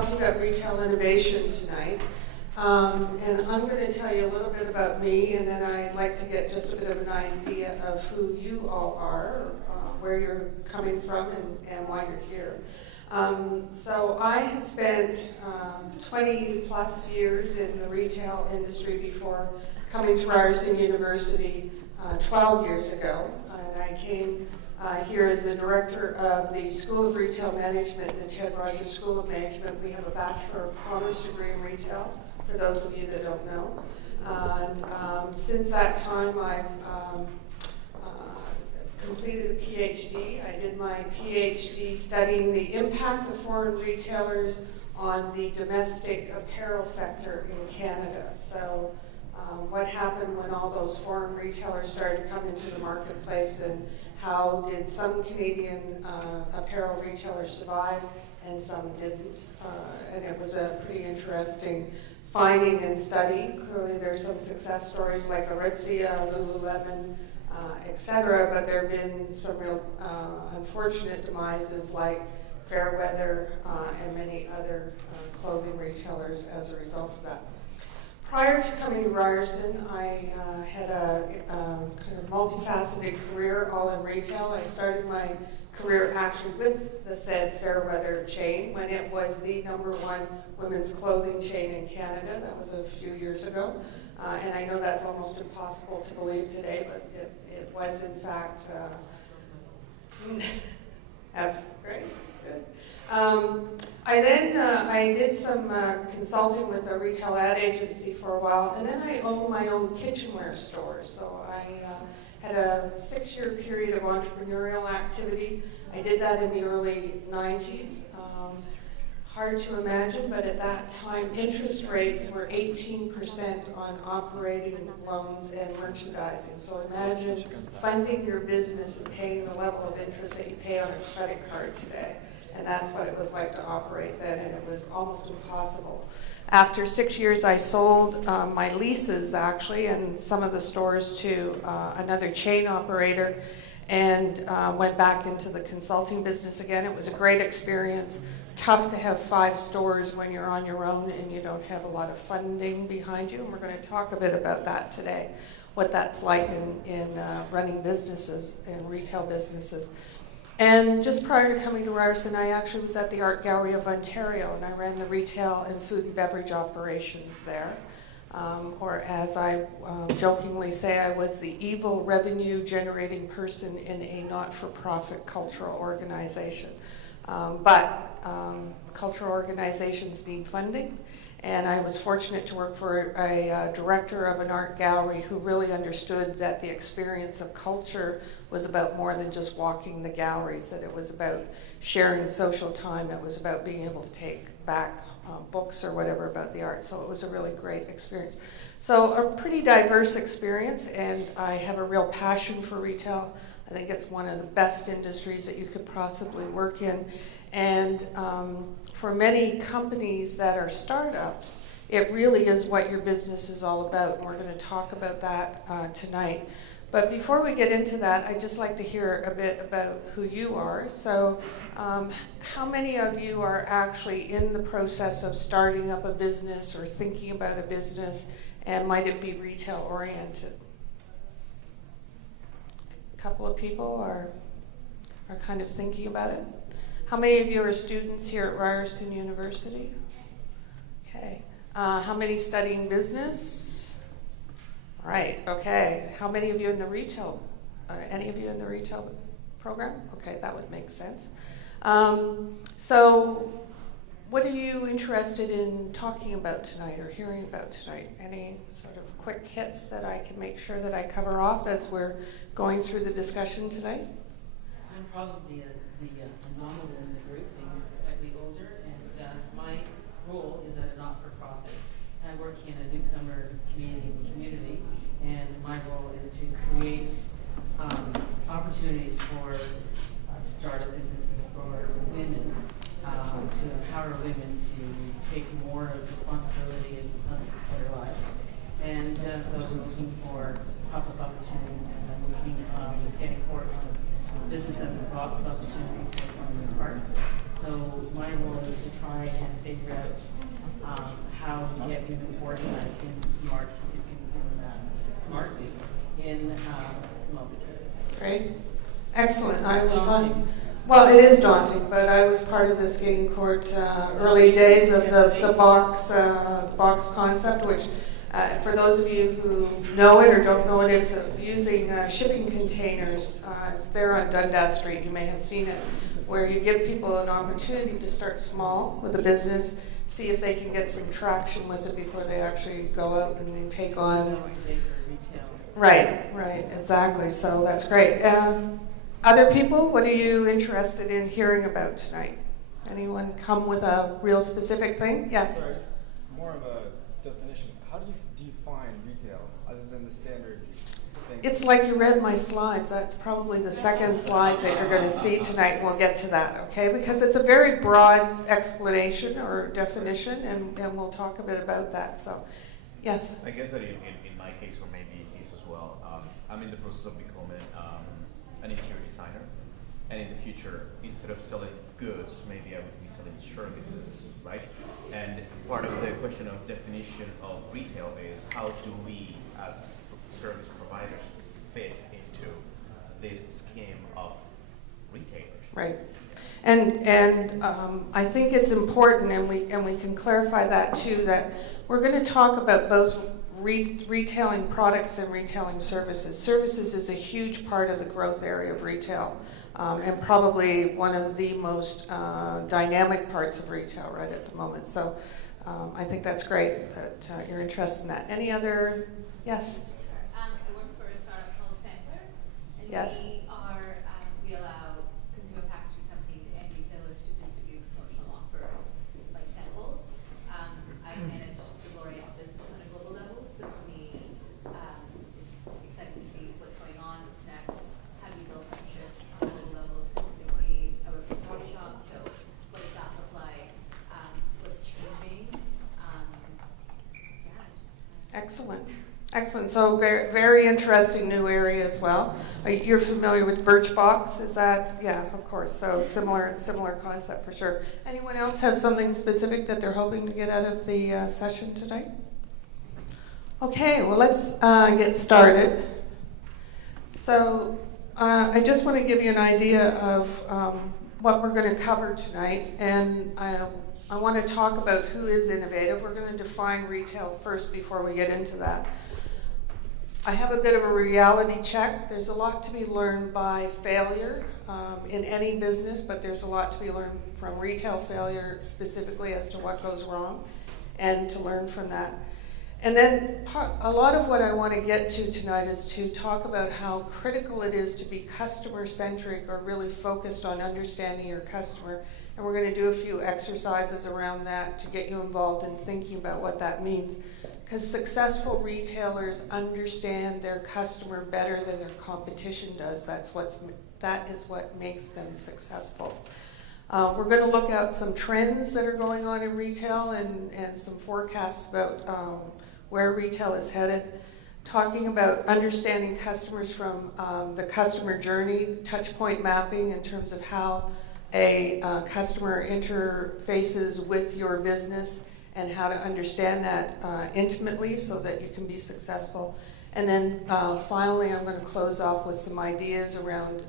talking about retail innovation tonight. And I'm going to tell you a little bit about me, and then I'd like to get just a bit of an idea of who you all are, where you're coming from, and why you're here. So I had spent 20 plus years in the retail industry before coming to Ryerson University 12 years ago. And I came here as the director of the School of Retail Management in the Ted Rogers School of Management. We have a Bachelor of Commerce degree in retail, for those of you that don't know. And since that time, I've completed a PhD. I did my PhD studying the impact of foreign retailers on the domestic apparel sector in Canada. So what happened when all those foreign retailers started to come into the marketplace, and how did some Canadian apparel retailers survive and some didn't. And it was a pretty interesting finding and study. Clearly there's some success stories like Aritzia, Lululemon, etc., but there have been some real unfortunate demises like Fairweather and many other clothing retailers as a result of that. Prior to coming to Ryerson, I had a kind of multifaceted career all in retail. I started my career actually with the said Fairweather chain when it was the #1 women's clothing chain in Canada. That was a few years ago. And I know that's almost impossible to believe today, but it was in fact, right? Good. I did some consulting with a retail ad agency for a while, and then I owned my own kitchenware store. So I had a 6-year period of entrepreneurial activity. I did that in the early 90s. Hard to imagine, but at that time, interest rates were 18% on operating loans and merchandising. So imagine funding your business and paying the level of interest that you pay on a credit card today. And that's what it was like to operate then, and it was almost impossible. After 6 years, I sold my leases, actually, and some of the stores to another chain operator, and went back into the consulting business again. It was a great experience. Tough to have 5 stores when you're on your own and you don't have a lot of funding behind you, and we're going to talk a bit about that today, what that's like in running businesses and retail businesses. And just prior to coming to Ryerson, I actually was at the Art Gallery of Ontario, and I ran the retail and food and beverage operations there. Or as I jokingly say, I was the evil revenue generating person in a not-for-profit cultural organization. But cultural organizations need funding, and I was fortunate to work for a director of an art gallery who really understood that the experience of culture was about more than just walking the galleries, that it was about sharing social time, it was about being able to take back books or whatever about the art. So it was a really great experience. So a pretty diverse experience, and I have a real passion for retail. I think it's one of the best industries that you could possibly work in. And for many companies that are startups, it really is what your business is all about, and we're going to talk about that tonight. But before we get into that, I'd just like to hear a bit about who you are. So how many of you are actually in the process of starting up a business or thinking about a business, and might it be retail oriented? A couple of people are kind of thinking about it. How many of you are students here at Ryerson University? Okay. How many studying business? All right, okay. How many of you in the retail? Any of you in the retail program? Okay, that would make sense. So what are you interested in talking about tonight or hearing about tonight? Any sort of quick hits that I can make sure that I cover off as we're going through the discussion tonight? I'm probably the anomaly in the group, being slightly older, and my role is at a not-for-profit. I work in a newcomer Canadian community, and my role is to create opportunities for startup businesses for women, to empower women to take more responsibility of their lives. And so we're looking for pop-up opportunities, and I'm looking, scanning for business as a box opportunity for Farming Park. So my role is to try and figure out how to get women organized smartly in small business. Great. Excellent. Daunting. Well, it is daunting, but I was part of the skating court early days of the box concept, which for those of you who know it or don't know it, it's using shipping containers. It's there on Dundas Street. You may have seen it, where you give people an opportunity to start small with a business, see if they can get some traction with it before they actually go out and take on. Right, exactly. So that's great. Other people, what are you interested in hearing about tonight? Anyone come with a real specific thing? Yes? Sorry, just more of a definition. How do you define retail other than the standard thing? It's like you read my slides. That's probably the second slide that you're going to see tonight. We'll get to that, okay? Because it's a very broad explanation or definition, and we'll talk a bit about that. So, yes? I guess that in my case, or maybe your case as well, I'm in the process of becoming an interior designer. And in the future, instead of selling goods, maybe I would be selling services, right? And part of the question of definition of retail is how do we, as service providers, fit into this scheme of retailers? Right. And I think it's important, and we can clarify that too, that we're going to talk about both retailing products and retailing services. Services is a huge part of the growth area of retail, and probably one of the most dynamic parts of retail right at the moment. So I think that's great that you're interested in that. Any other? Yes? I work for a startup called Sampler, and Yes. we allow consumer packaging companies and retailers to distribute promotional offers like samples. I manage the L'Oreal business on a global level, so for me, it's exciting to see what's going on, what's next, how do we build partnerships on a global level. Specifically, I work for coffee shop, so what does that look like? What's changing? Excellent. Excellent. So very, very interesting new area as well. You're familiar with Birchbox, is that? Yeah, of course. So similar concept for sure. Anyone else have something specific that they're hoping to get out of the session tonight? Okay, well let's get started. So I just want to give you an idea of what we're going to cover tonight, and I want to talk about who is innovative. We're going to define retail first before we get into that. I have a bit of a reality check. There's a lot to be learned by failure in any business, but there's a lot to be learned from retail failure specifically as to what goes wrong and to learn from that. And then a lot of what I want to get to tonight is to talk about how critical it is to be customer-centric or really focused on understanding your customer. And we're going to do a few exercises around that to get you involved in thinking about what that means. Because successful retailers understand their customer better than their competition does. That is what makes them successful. We're going to look at some trends that are going on in retail and some forecasts about where retail is headed. Talking about understanding customers from the customer journey, touch point mapping in terms of how a customer interfaces with your business and how to understand that intimately so that you can be successful. And then finally, I'm going to close off with some ideas around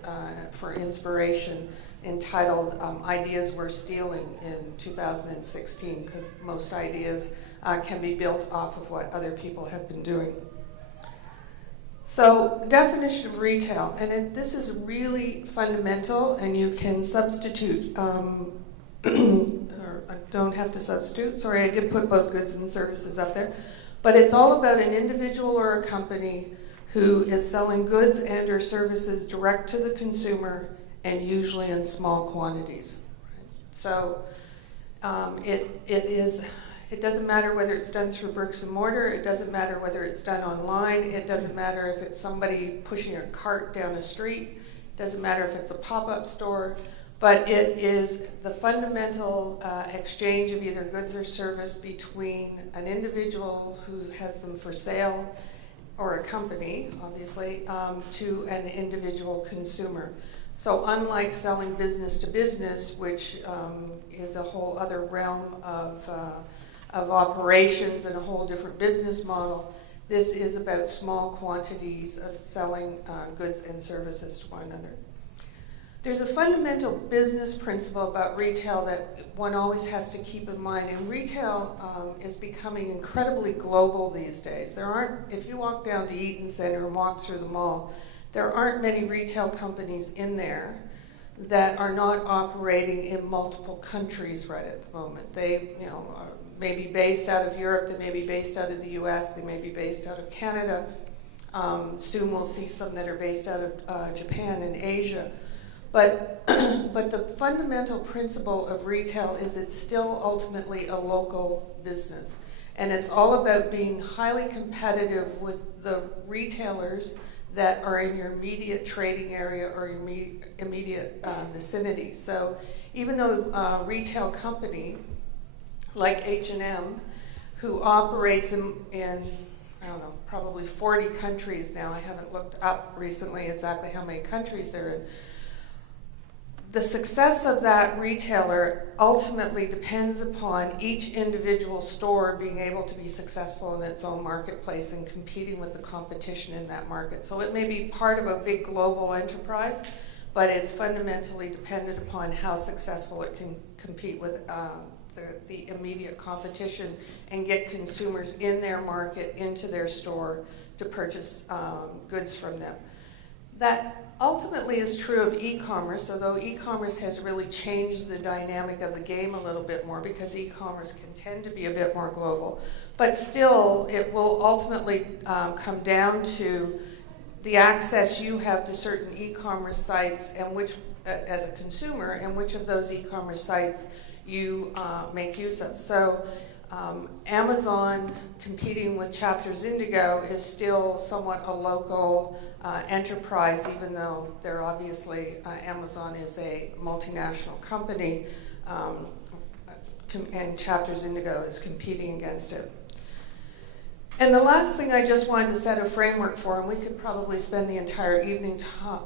for inspiration entitled Ideas We're Stealing in 2016, because most ideas can be built off of what other people have been doing. So, definition of retail, and this is really fundamental, and you can substitute, or I don't have to substitute, sorry, I did put both goods and services up there, but it's all about an individual or a company who is selling goods and or services direct to the consumer and usually in small quantities. So, it doesn't matter whether it's done through bricks and mortar, it doesn't matter whether it's done online, it doesn't matter if it's somebody pushing a cart down a street, it doesn't matter if it's a pop-up store, but it is the fundamental exchange of either goods or service between an individual who has them for sale, or a company, obviously, to an individual consumer. So unlike selling business to business, which is a whole other realm of operations and a whole different business model, this is about small quantities of selling goods and services to one another. There's a fundamental business principle about retail that one always has to keep in mind, and retail is becoming incredibly global these days. If you walk down to Eaton Center and walk through the mall, there aren't many retail companies in there that are not operating in multiple countries right at the moment. They, are maybe based out of Europe, they may be based out of the US, they may be based out of Canada. Soon we'll see some that are based out of Japan and Asia. But the fundamental principle of retail is it's still ultimately a local business. And it's all about being highly competitive with the retailers that are in your immediate trading area or your immediate vicinity. So even though a retail company like H&M, who operates in I don't know, probably 40 countries now, I haven't looked up recently exactly how many countries they're in, the success of that retailer ultimately depends upon each individual store being able to be successful in its own marketplace and competing with the competition in that market. So it may be part of a big global enterprise, but it's fundamentally dependent upon how successful it can compete with the immediate competition and get consumers in their market, into their store to purchase goods from them. That ultimately is true of e-commerce, although e-commerce has really changed the dynamic of the game a little bit more because e-commerce can tend to be a bit more global. But still, it will ultimately come down to the access you have to certain e-commerce sites and which, as a consumer, and which of those e-commerce sites you make use of. So Amazon competing with Chapters Indigo is still somewhat a local enterprise, even though they're obviously, Amazon is a multinational company, and Chapters Indigo is competing against it. And the last thing I just wanted to set a framework for, and we could probably spend the entire evening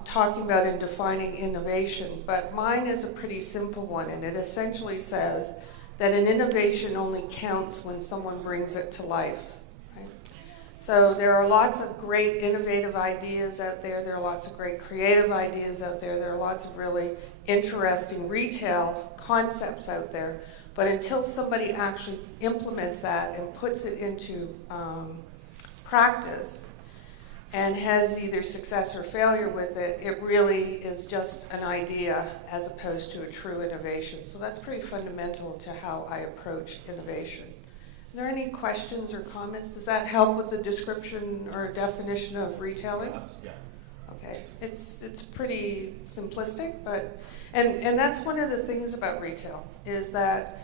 talking about and defining innovation, but mine is a pretty simple one, and it essentially says that an innovation only counts when someone brings it to life. Right? So there are lots of great innovative ideas out there, there are lots of great creative ideas out there, there are lots of really interesting retail concepts out there. But until somebody actually implements that and puts it into practice and has either success or failure with it, it really is just an idea as opposed to a true innovation. So that's pretty fundamental to how I approach innovation. Are there any questions or comments? Does that help with the description or definition of retailing? Yeah. Okay, it's pretty simplistic, but and that's one of the things about retail is that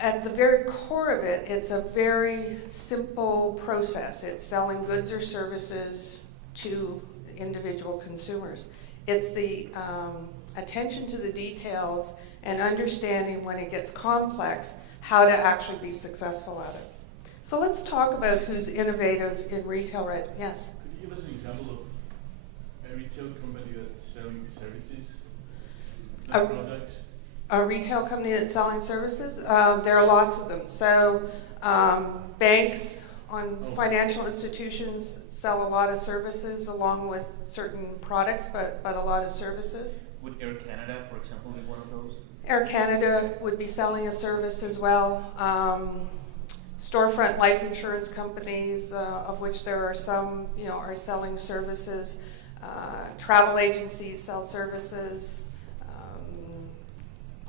at the very core of it, it's a very simple process. It's selling goods or services to individual consumers. It's the attention to the details and understanding when it gets complex how to actually be successful at it. So let's talk about who's innovative in retail right. Yes? Could you give us an example of a retail company that's selling services, not products? A retail company that's selling services? There are lots of them. So banks financial institutions sell a lot of services along with certain products, but a lot of services. Would Air Canada, for example, be one of those? Air Canada would be selling a service as well. Storefront life insurance companies, of which there are some, are selling services. Travel agencies sell services.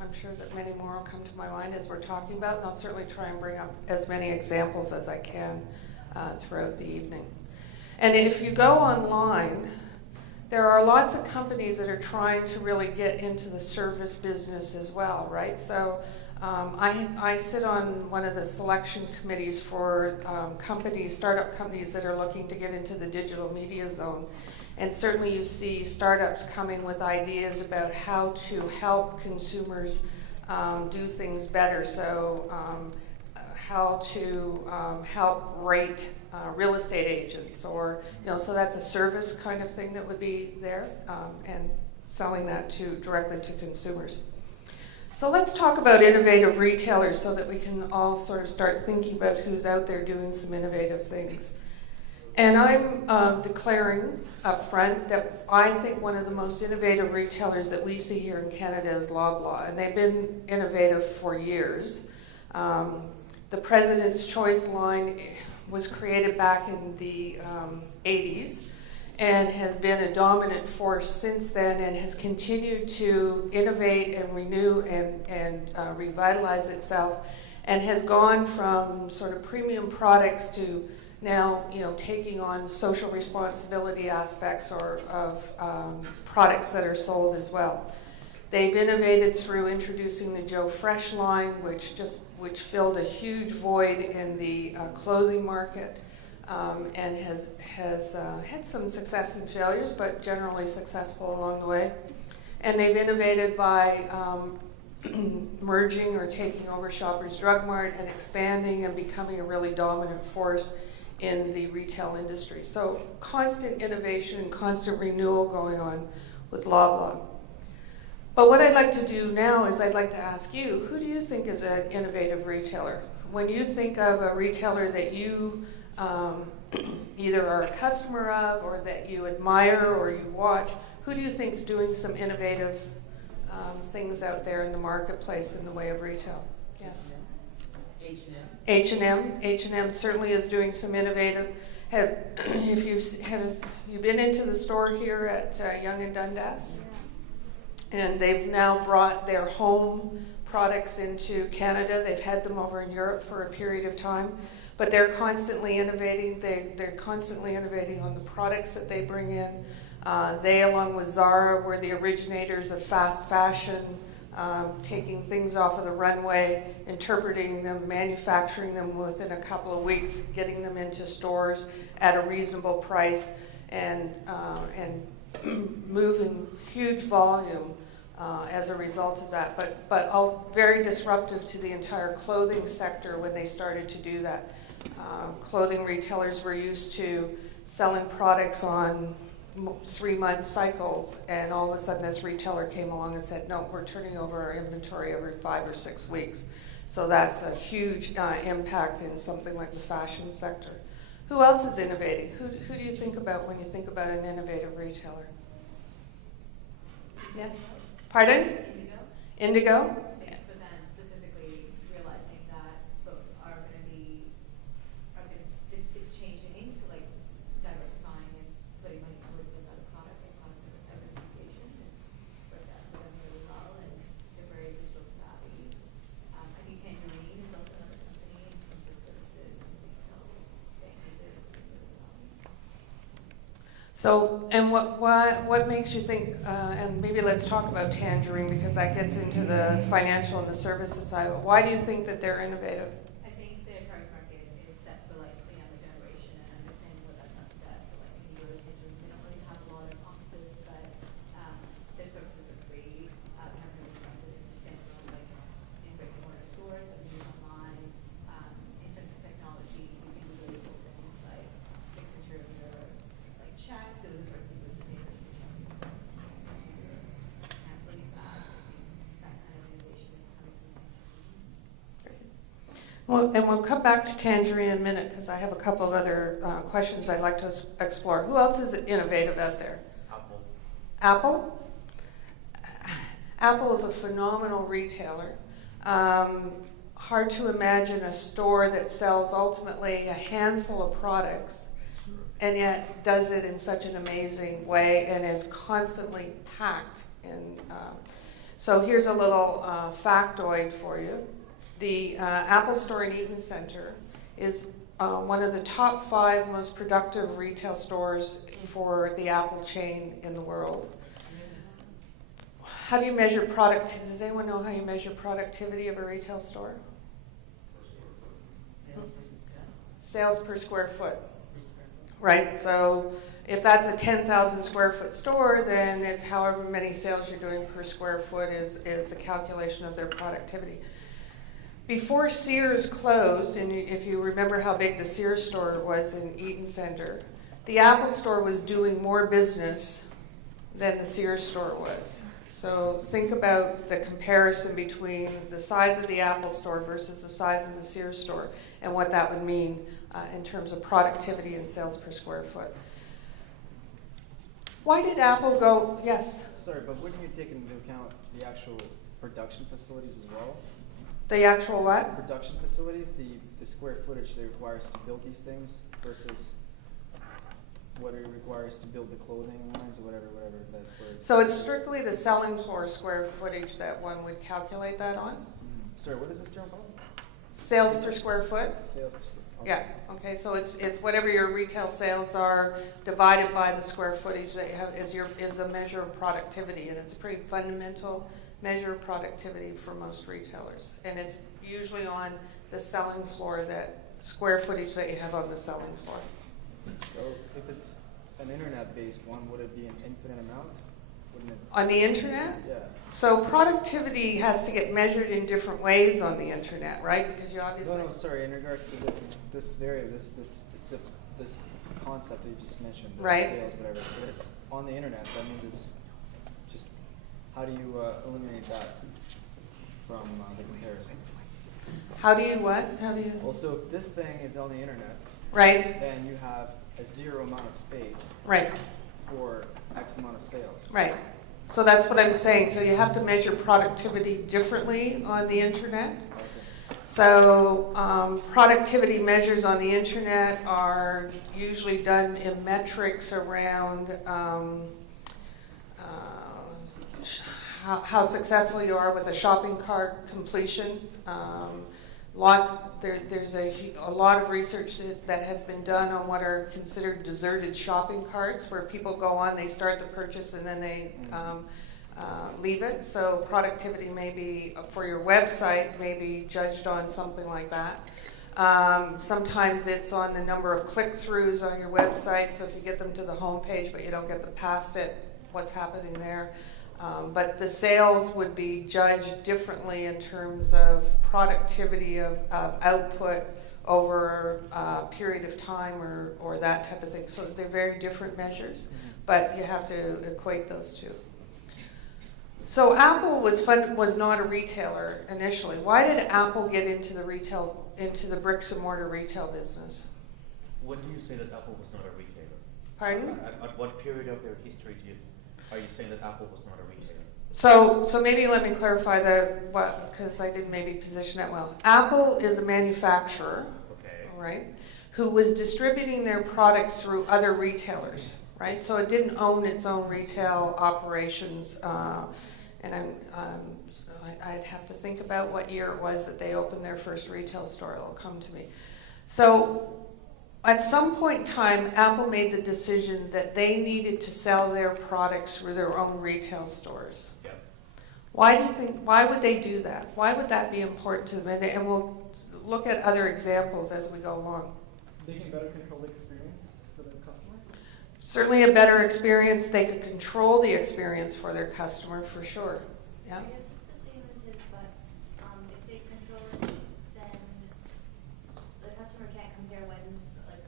I'm sure that many more will come to my mind as we're talking about, and I'll certainly try and bring up as many examples as I can throughout the evening. And if you go online, there are lots of companies that are trying to really get into the service business as well, right? So I sit on one of the selection committees for startup companies that are looking to get into the digital media zone. And certainly you see startups coming with ideas about how to help consumers do things better. So how to help rate real estate agents, or so that's a service kind of thing that would be there. And selling that directly to consumers. So let's talk about innovative retailers so that we can all sort of start thinking about who's out there doing some innovative things. And I'm declaring up front that I think one of the most innovative retailers that we see here in Canada is Loblaw, and they've been innovative for years. The President's Choice line was created back in the 80s and has been a dominant force since then, and has continued to innovate and renew and revitalize itself, and has gone from sort of premium products to now, taking on social responsibility aspects or of products that are sold as well. They've innovated through introducing the Joe Fresh line, which filled a huge void in the clothing market, and has had some success and failures, but generally successful along the way. And they've innovated by merging or taking over Shoppers Drug Mart and expanding and becoming a really dominant force in the retail industry. So constant innovation and constant renewal going on with Loblaw. But what I'd like to do now is I'd like to ask you, who do you think is an innovative retailer? When you think of a retailer that you either are a customer of or that you admire or you watch, who do you think is doing some innovative things out there in the marketplace in the way of retail? Yes? H&M. H&M certainly is doing some innovative. Have you been into the store here at Yonge and Dundas? And they've now brought their home products into Canada. They've had them over in Europe for a period of time, but they're constantly innovating. They're constantly innovating on the products that they bring in. They, along with Zara, were the originators of fast fashion, taking things off of the runway, interpreting them, manufacturing them within a couple of weeks, getting them into stores at a reasonable price, and moving huge volume as a result of that. But all very disruptive to the entire clothing sector when they started to do that. Clothing retailers were used to selling products on 3-month cycles, and all of a sudden this retailer came along and said, no, we're turning over our inventory every 5 or 6 weeks. So that's a huge impact in something like the fashion sector. Who else is innovating? Who do you think about when you think about an innovative retailer? Yes? Pardon? Indigo? Thanks for them specifically realizing that folks are going to be, it's changing, so like diversifying and putting money towards other products and product diversification is worked out for them really well, and they're very digital savvy. I think Tangerine is also another company in terms of services and retail. They do theirs really well. So, and what makes you think, and maybe let's talk about Tangerine because that gets into the financial and the services side. Why do you think that they're innovative? I think their target market is set for like the younger generation and understanding what that stuff does. So like if you go to Tangerine, they don't really have a lot of offices, but their services are free. They have really invested in standalone like in brick and mortar stores that we use online. In terms of technology, you can do really cool things like take a picture of your like check. Those are the first people to pay for your check. And really fast. I think that kind of innovation is coming from Tangerine. Well, and we'll come back to Tangerine in a minute because I have a couple of other questions I'd like to explore. Who else is innovative out there? Apple. Apple? Apple is a phenomenal retailer. Hard to imagine a store that sells ultimately a handful of products and yet does it in such an amazing way and is constantly packed. So here's a little factoid for you. The Apple Store in Eaton Centre is one of the top 5 most productive retail stores for the Apple chain in the world. How do you measure productivity? Does anyone know how you measure productivity of a retail store? Sales per square foot. Right, so if that's a 10,000 square foot store, then it's however many sales you're doing per square foot is the calculation of their productivity. Before Sears closed, and if you remember how big the Sears store was in Eaton Centre, the Apple store was doing more business than the Sears store was. So think about the comparison between the size of the Apple store versus the size of the Sears store and what that would mean in terms of productivity and sales per square foot. Why did Apple go, yes, Sorry, but wouldn't you take into account the actual production facilities as well? the actual what? Production facilities, the square footage that it requires to build these things versus what it requires to build the clothing lines or whatever that we're. So it's strictly the selling floor square footage that one would calculate that on? Sorry, what is this term called? Sales per square foot? Sales per square. Okay. Yeah, okay, so it's whatever your retail sales are divided by the square footage that you have is a measure of productivity, and it's a pretty fundamental measure of productivity for most retailers. And it's usually on the selling floor, that square footage that you have on the selling floor. So if it's an internet-based one, would it be an infinite amount? Wouldn't it? On the internet? Yeah. So productivity has to get measured in different ways on the internet, right? Because you obviously. No, sorry. In regards to this concept that you just mentioned, the Right. sales, whatever. If it's on the internet, that means it's just. How do you eliminate that from the comparison? How do you what? How do you? Also, if this thing is on the internet, Right, then you have a zero amount of space right, for X amount of sales. right. So that's what I'm saying. So you have to measure productivity differently on the internet. Okay. So productivity measures on the internet are usually done in metrics around how successful you are with a shopping cart completion. There's a lot of research that has been done on what are considered deserted shopping carts, where people go on, they start the purchase, and then they leave it. So productivity may be, for your website, may be judged on something like that. Sometimes it's on the number of click-throughs on your website, so if you get them to the home page but you don't get them past it, what's happening there. But the sales would be judged differently in terms of productivity of output over a period of time or that type of thing. So they're very different measures, but you have to equate those two. So Apple was not a retailer initially. Why did Apple get into the bricks and mortar retail business? When do you say that Apple was not a retailer? Pardon? At what period of their history are you saying that Apple was not a retailer? So maybe let me clarify that, because I didn't maybe position that well. Apple is a manufacturer, Okay. right, who was distributing their products through other retailers, right? So it didn't own its own retail operations, and so I'd have to think about what year it was that they opened their first retail store. It'll come to me. So at some point in time, Apple made the decision that they needed to sell their products through their own retail stores. Yeah. Why would they do that? Why would that be important to them? And we'll look at other examples as we go along. They can better control the experience for the customer? Certainly a better experience. They could control the experience for their customer for sure. Yeah. I guess it's the same as his, but if they control it, then the customer can't compare when, like,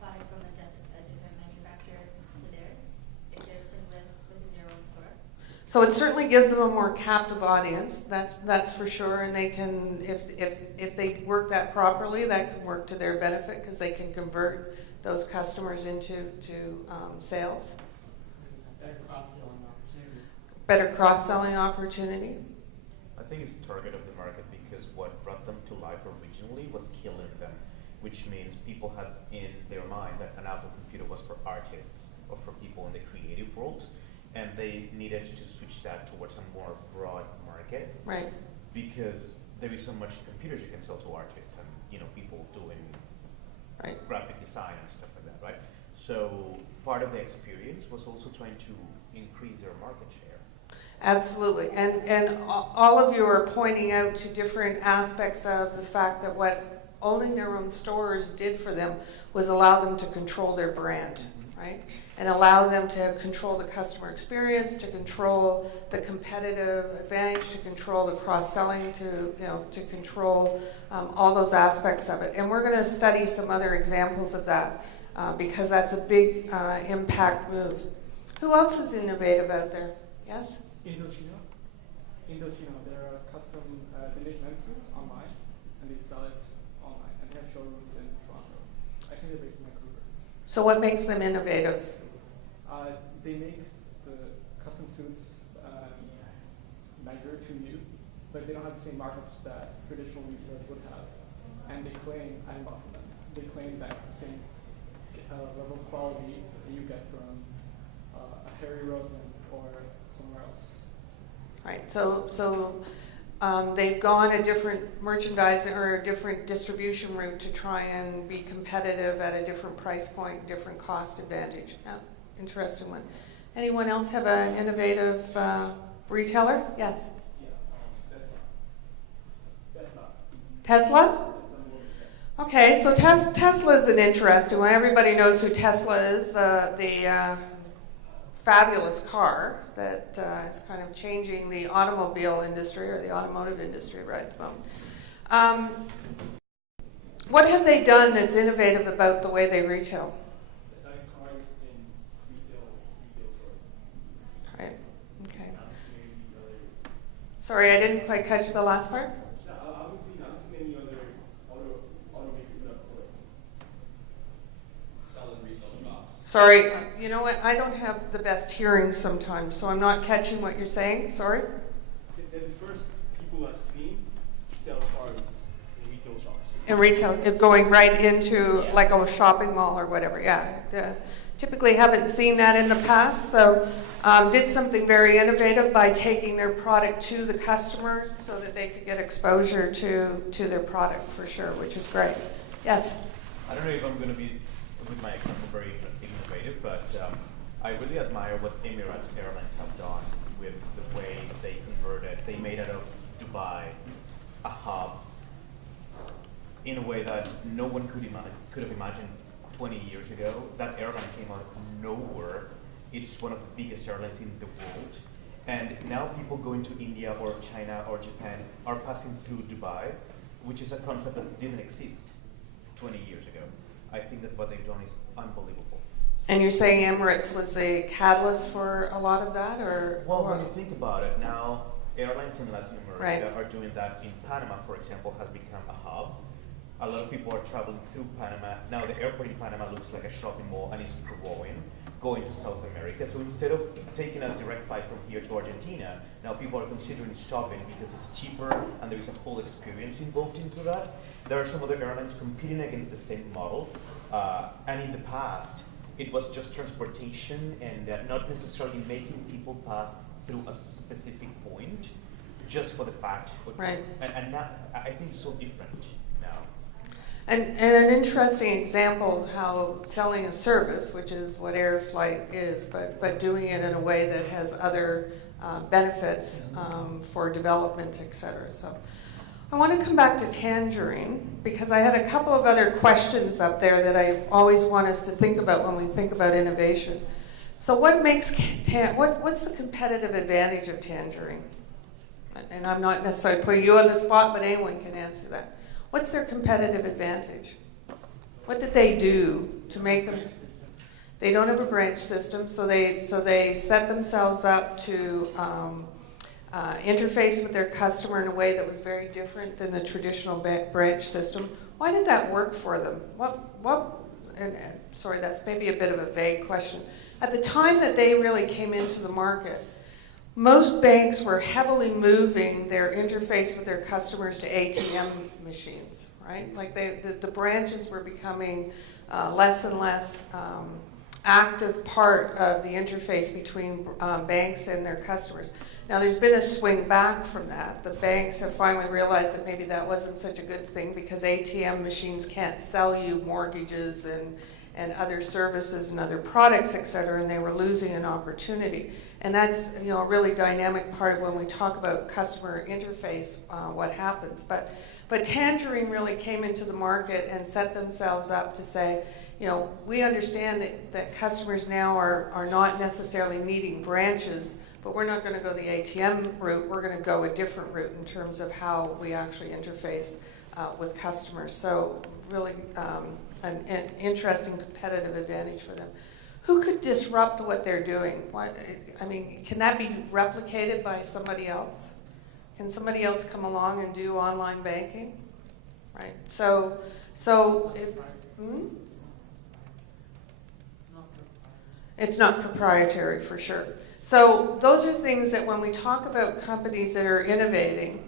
product from a different manufacturer to theirs, if they're within their own store. So it certainly gives them a more captive audience. That's for sure. And they can, if they work that properly, that can work to their benefit because they can convert those customers into sales. Better cross-selling opportunities. Better cross-selling opportunity. I think it's target of the market because what brought them to life originally was killing them, which means people had in their mind that an Apple computer was for artists or for people in the creative world, and they needed to switch that towards a more broad market. Right. Because there is so much computers you can sell to artists and people doing Right. graphic design and stuff like that, right? So part of the experience was also trying to increase their market share. Absolutely. And all of you are pointing out to different aspects of the fact that what owning their own stores did for them was allow them to control their brand, right? And allow them to control the customer experience, to control the competitive advantage, to control the cross-selling, to control all those aspects of it. And we're going to study some other examples of that because that's a big impact move. Who else is innovative out there? Yes? Indochino. They're a custom, they make men's suits online, and they sell it online, and they have showrooms in Toronto. I think they're based in Vancouver. So what makes them innovative? They make the custom suits measure to you, but they don't have the same markups that traditional retailers would have. And they claim, I bought from them, they claim that the same level of quality that you get from a Harry Rosen or somewhere else. Right, so they've gone a different merchandising or a different distribution route to try and be competitive at a different price point, different cost advantage. Yeah, interesting one. Anyone else have an innovative retailer? Yes? Yeah, Tesla. Tesla? Okay, so Tesla is an interesting one. Everybody knows who Tesla is, the fabulous car that is kind of changing the automobile industry or the automotive industry right at the moment. What have they done that's innovative about the way they retail? They sell cars in retail stores. Right, okay. Sorry, I didn't quite catch the last part. I haven't seen any other automaker put up for it. Sell in retail shops. Sorry, you know what? I don't have the best hearing sometimes, so I'm not catching what you're saying. Sorry? They're the first people I've seen sell cars in retail shops. In retail, going right into like a shopping mall or whatever, yeah. Typically haven't seen that in the past, so did something very innovative by taking their product to the customer so that they could get exposure to their product for sure, which is great. Yes? I don't know if I'm going to be, with my example, very innovative, but I really admire what Emirates Airlines have done with the way they converted, they made out of Dubai a hub in a way that no one could have imagined 20 years ago. That airline came out of nowhere. It's one of the biggest airlines in the world. And now people going to India or China or Japan are passing through Dubai, which is a concept that didn't exist 20 years ago. I think that what they've done is unbelievable. And you're saying Emirates was a catalyst for a lot of that, or? Well, when you think about it, now airlines in Latin America Right. are doing that. In Panama, for example, has become a hub. A lot of people are traveling through Panama. Now the airport in Panama looks like a shopping mall and is growing, going to South America. So instead of taking a direct flight from here to Argentina, now people are considering stopping because it's cheaper and there is a whole experience involved into that. There are some other airlines competing against the same model. And in the past, it was just transportation and not necessarily making people pass through a specific point just for the fact. Right. And now, I think it's so different now. And an interesting example of how selling a service, which is what air flight is, but doing it in a way that has other benefits for development, et cetera. So I want to come back to Tangerine because I had a couple of other questions up there that I always want us to think about when we think about innovation. So what makes what's the competitive advantage of Tangerine? And I'm not necessarily putting you on the spot, but anyone can answer that. What's their competitive advantage? What did they do to make them? They don't have a branch system, so they set themselves up to interface with their customer in a way that was very different than the traditional branch system. Why did that work for them? And sorry, that's maybe a bit of a vague question. At the time that they really came into the market, most banks were heavily moving their interface with their customers to ATM machines, right? Like the branches were becoming less and less active part of the interface between banks and their customers. Now there's been a swing back from that. The banks have finally realized that maybe that wasn't such a good thing because ATM machines can't sell you mortgages and other services and other products, et cetera, and they were losing an opportunity. And that's a really dynamic part of when we talk about customer interface, what happens. But Tangerine really came into the market and set themselves up to say, we understand that customers now are not necessarily needing branches, but we're not going to go the ATM route. We're going to go a different route in terms of how we actually interface with customers. So really an interesting competitive advantage for them. who could disrupt what they're doing? Can that be replicated by somebody else? Can somebody else come along and do online banking? Right. So if, it's not proprietary for sure. So those are things that when we talk about companies that are innovating,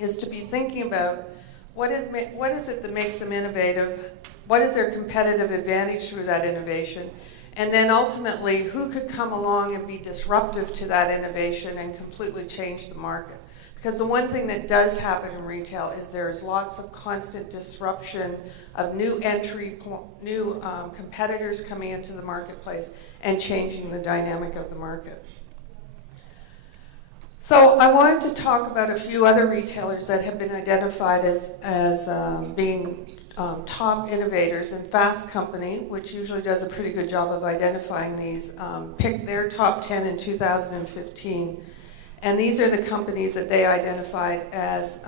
is to be thinking about what is it that makes them innovative, what is their competitive advantage through that innovation, and then ultimately who could come along and be disruptive to that innovation and completely change the market. Because the one thing that does happen in retail is there's lots of constant disruption of new competitors coming into the marketplace and changing the dynamic of the market. So I wanted to talk about a few other retailers that have been identified as being top innovators, and Fast Company, which usually does a pretty good job of identifying these, picked their top 10 in 2015. And these are the companies that they identified as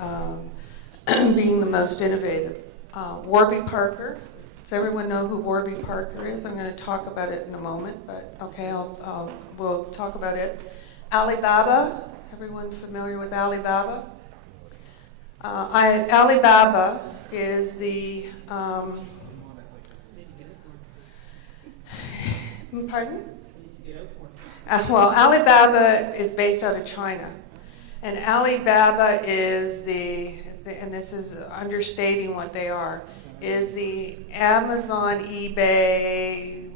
being the most innovative. Warby Parker. Does everyone know who Warby Parker is? I'm going to talk about it in a moment, but okay, we'll talk about it. Alibaba. Everyone familiar with Alibaba? Alibaba is the pardon? Well, Alibaba is based out of China, and Alibaba is and this is understating what they are, is the Amazon, eBay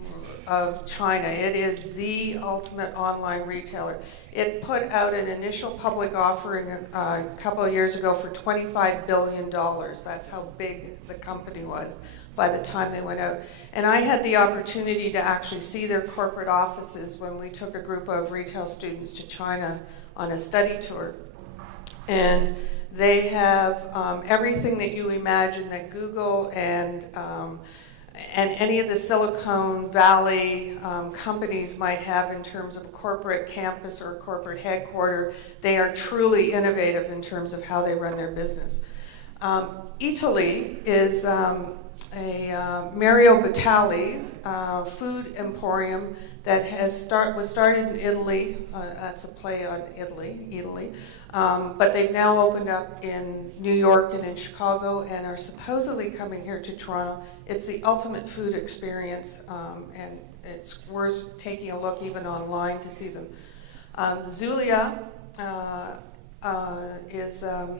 of China. It is the ultimate online retailer. It put out an initial public offering a couple of years ago for $25 billion. That's how big the company was by the time they went out. And I had the opportunity to actually see their corporate offices when we took a group of retail students to China on a study tour. And they have everything that you imagine that Google and any of the Silicon Valley companies might have in terms of a corporate campus or a corporate headquarter. They are truly innovative in terms of how they run their business. Italy is Mario Batali's food emporium that was started in Italy. That's a play on Italy. But they've now opened up in New York and in Chicago and are supposedly coming here to Toronto. It's the ultimate food experience, and it's worth taking a look even online to see them. Zulia is an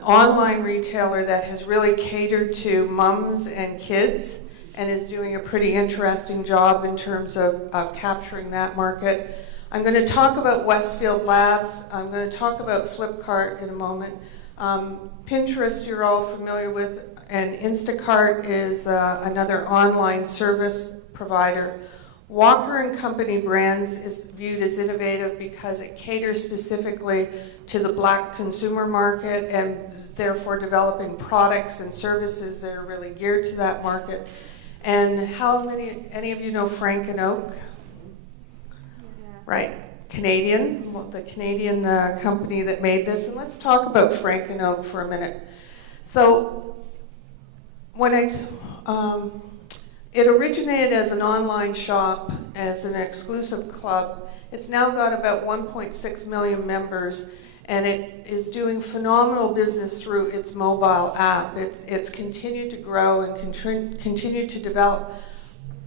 online retailer that has really catered to mums and kids and is doing a pretty interesting job in terms of capturing that market. I'm going to talk about Westfield Labs. I'm going to talk about Flipkart in a moment. Pinterest you're all familiar with, and Instacart is another online service provider. Walker & Company Brands is viewed as innovative because it caters specifically to the Black consumer market and therefore developing products and services that are really geared to that market. And any of you know Frank & Oak? Right, Canadian, the Canadian company that made this. And let's talk about Frank & Oak for a minute. So when it originated as an online shop, as an exclusive club. It's now got about 1.6 million members, and it is doing phenomenal business through its mobile app. It's continued to grow and continued to develop.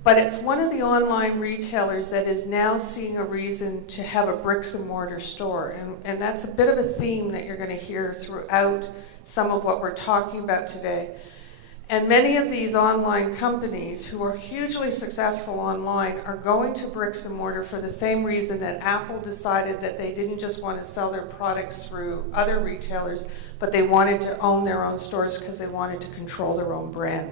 But it's one of the online retailers that is now seeing a reason to have a bricks and mortar store. And that's a bit of a theme that you're going to hear throughout some of what we're talking about today. And many of these online companies who are hugely successful online are going to bricks and mortar for the same reason that Apple decided that they didn't just want to sell their products through other retailers, but they wanted to own their own stores because they wanted to control their own brand.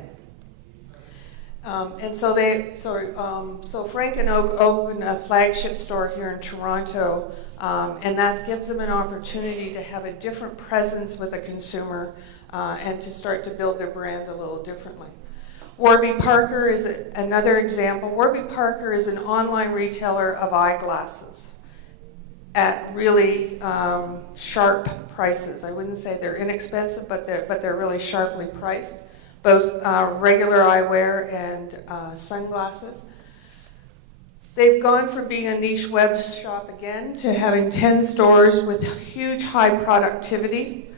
So Frank & Oak opened a flagship store here in Toronto, and that gives them an opportunity to have a different presence with a consumer and to start to build their brand a little differently. Warby Parker is another example. Warby Parker is an online retailer of eyeglasses at really sharp prices. I wouldn't say they're inexpensive, but they're really sharply priced. both regular eyewear and sunglasses. They've gone from being a niche web shop again to having 10 stores with huge high productivity.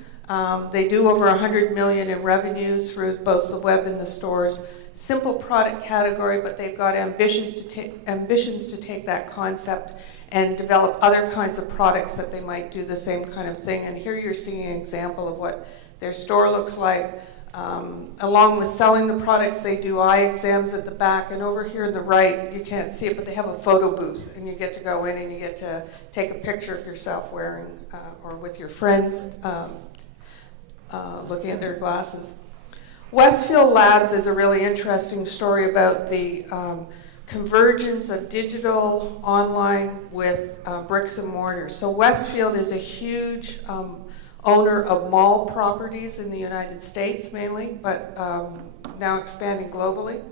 They do over 100 million in revenue through both the web and the stores. Simple product category, but they've got ambitions to take that concept and develop other kinds of products that they might do the same kind of thing. And here you're seeing an example of what their store looks like. Along with selling the products, they do eye exams at the back, and over here on the right, you can't see it, but they have a photo booth, and you get to go in and you get to take a picture of yourself wearing, or with your friends, looking at their glasses. Westfield Labs is a really interesting story about the convergence of digital online with bricks and mortar. So Westfield is a huge owner of mall properties in the United States mainly, but now expanding globally.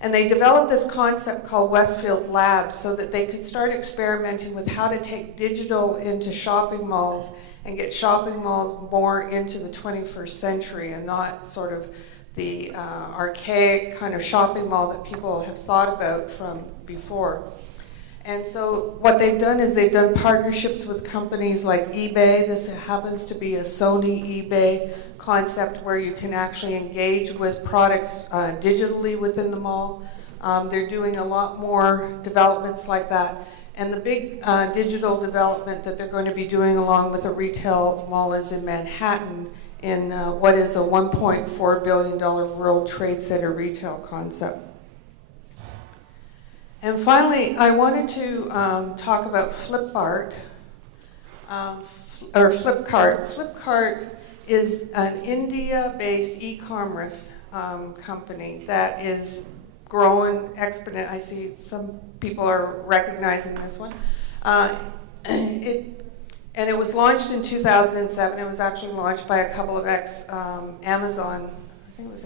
And they developed this concept called Westfield Labs so that they could start experimenting with how to take digital into shopping malls and get shopping malls more into the 21st century and not sort of the archaic kind of shopping mall that people have thought about from before. And so what they've done is they've done partnerships with companies like eBay. This happens to be a Sony eBay concept where you can actually engage with products digitally within the mall. They're doing a lot more developments like that. And the big digital development that they're going to be doing along with a retail mall is in Manhattan in what is a $1.4 billion World Trade Center retail concept. And finally, I wanted to talk about Flipkart. Flipkart is an India-based e-commerce company that is growing exponentially. I see some people are recognizing this one. It was launched in 2007. It was actually launched by a couple of Amazon, I think it was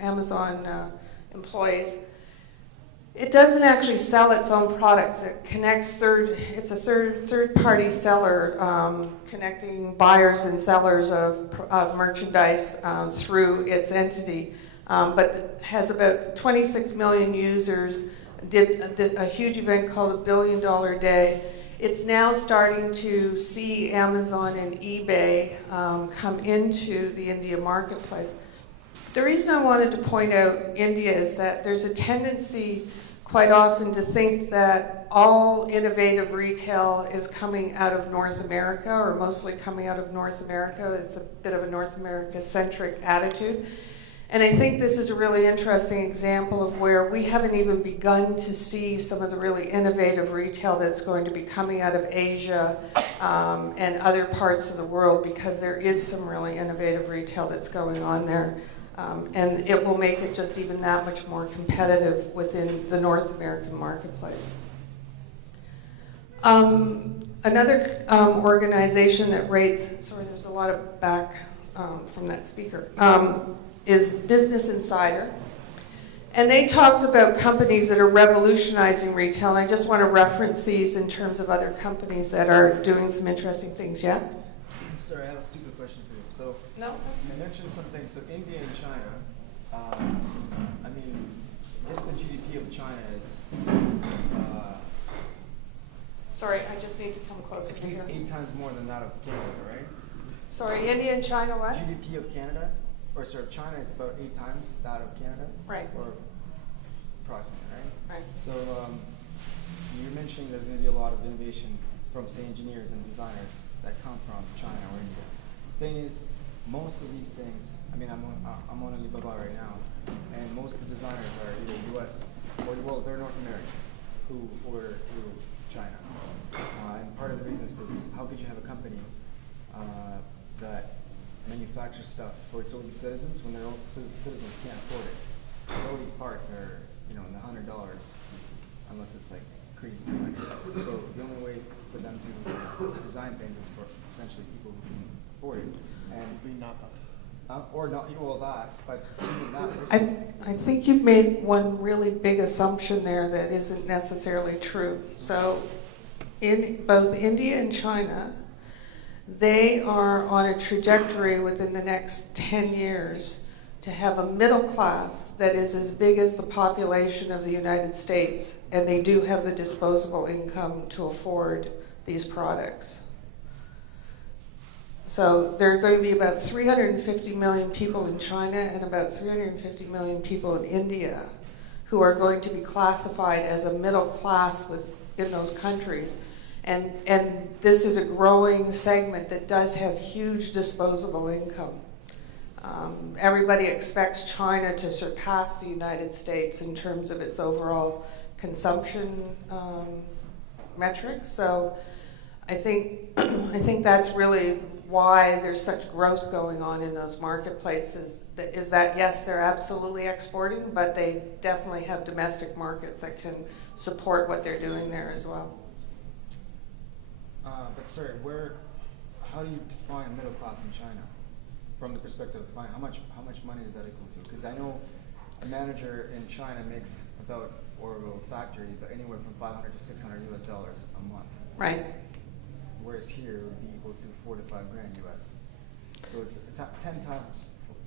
Amazon employees. It doesn't actually sell its own products. It connects it's a third-party seller connecting buyers and sellers of merchandise through its entity, but has about 26 million users, did a huge event called $1 Billion Day. It's now starting to see Amazon and eBay come into the India marketplace. The reason I wanted to point out India is that there's a tendency quite often to think that all innovative retail is coming out of North America, or mostly coming out of North America. It's a bit of a North America-centric attitude. And I think this is a really interesting example of where we haven't even begun to see some of the really innovative retail that's going to be coming out of Asia and other parts of the world, because there is some really innovative retail that's going on there. And it will make it just even that much more competitive within the North American marketplace. Another organization that rates, sorry, there's a lot of back from that speaker, is Business Insider. And they talked about companies that are revolutionizing retail, and I just want to reference these in terms of other companies that are doing some interesting things. Yeah? Sorry, I have a stupid question for you. So, No, that's you mentioned something, so India and China, I mean, I guess the GDP of China is sorry, I just need to come closer at to least here. 8 times more than that of Canada, right? Sorry, India and China what? GDP of Canada, or sorry, China is about 8 times that of Canada? Right. Or approximately, right? Right. So you're mentioning there's going to be a lot of innovation from, say, engineers and designers that come from China or India. Thing is, most of these things, I mean, I'm on Alibaba right now, and most of the designers are either U.S. or, well, they're North Americans who order through China. And part of the reason is because how could you have a company that manufactures stuff for its own citizens when their own citizens can't afford it? Because all these parts are, you know, in the $100, unless it's like crazy money. So the only way for them to design things is for essentially people who can afford it. And knockoffs. or not, well, that, but even that. I think you've made one really big assumption there that isn't necessarily true. So in both India and China, they are on a trajectory within the next 10 years to have a middle class that is as big as the population of the United States, and they do have the disposable income to afford these products. So there are going to be about 350 million people in China and about 350 million people in India who are going to be classified as a middle class in those countries. And this is a growing segment that does have huge disposable income. Everybody expects China to surpass the United States in terms of its overall consumption metrics. So I think that's really why there's such growth going on in those marketplaces. Is that yes, they're absolutely exporting, but they definitely have domestic markets that can support what they're doing there as well. But sorry, how do you define middle class in China? From the perspective of how much money is that equal to? Because I know a manager in China makes about, or a factory, but anywhere from $500 to $600 US a month. Right. Whereas here it would be equal to $4 to $5 grand US. So it's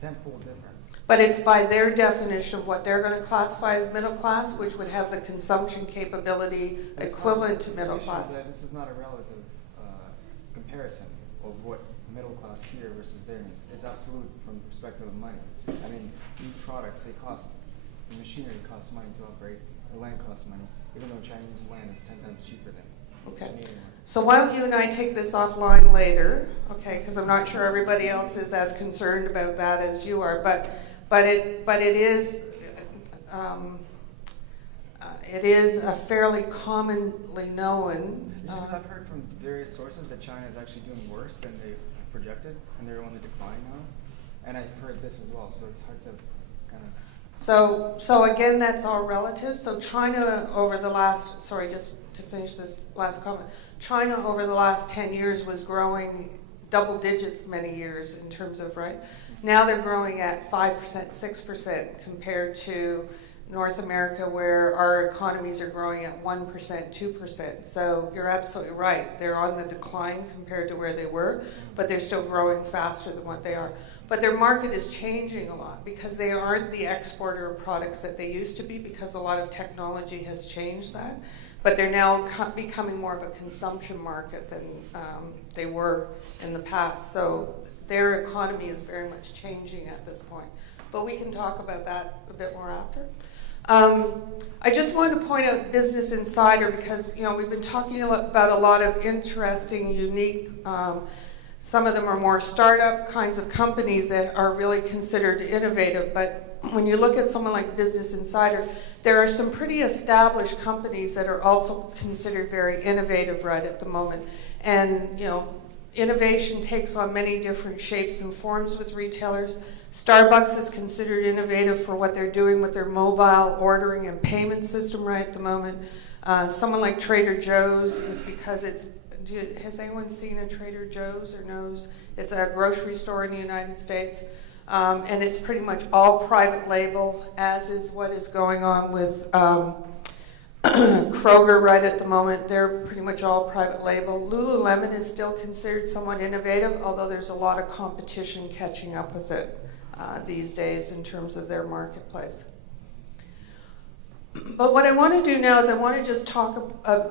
tenfold difference. But it's by their definition of what they're going to classify as middle class, which would have the consumption capability equivalent to middle class. This is not a relative comparison of what middle class here versus there means. It's absolute from the perspective of money. I mean, these products, the machinery costs money to operate, the land costs money, even though Chinese land is 10 times cheaper than Okay. Canadian land. So why don't you and I take this offline later, okay? Because I'm not sure everybody else is as concerned about that as you are, but it is a fairly commonly known. Just 'cause I've heard from various sources that China is actually doing worse than they projected, and they're on the decline now. And I've heard this as well, so it's hard to kind of. So again, that's all relative. So China over the last, just to finish this last comment, China over the last 10 years was growing double digits many years in terms of, right? Now they're growing at 5%, 6% compared to North America, where our economies are growing at 1%, 2%. So you're absolutely right. They're on the decline compared to where they were, but they're still growing faster than what they are. But their market is changing a lot because they aren't the exporter of products that they used to be, because a lot of technology has changed that. But they're now becoming more of a consumption market than they were in the past. So their economy is very much changing at this point. But we can talk about that a bit more after. I just wanted to point out Business Insider because we've been talking about a lot of interesting, unique, some of them are more startup kinds of companies that are really considered innovative. But when you look at someone like Business Insider, there are some pretty established companies that are also considered very innovative right at the moment. And innovation takes on many different shapes and forms with retailers. Starbucks is considered innovative for what they're doing with their mobile ordering and payment system right at the moment. Someone like Trader Joe's is because has anyone seen a Trader Joe's or knows? It's a grocery store in the United States. And it's pretty much all private label, as is what is going on with Kroger right at the moment. They're pretty much all private label. Lululemon is still considered somewhat innovative, although there's a lot of competition catching up with it these days in terms of their marketplace. But what I want to do now is I want to just talk a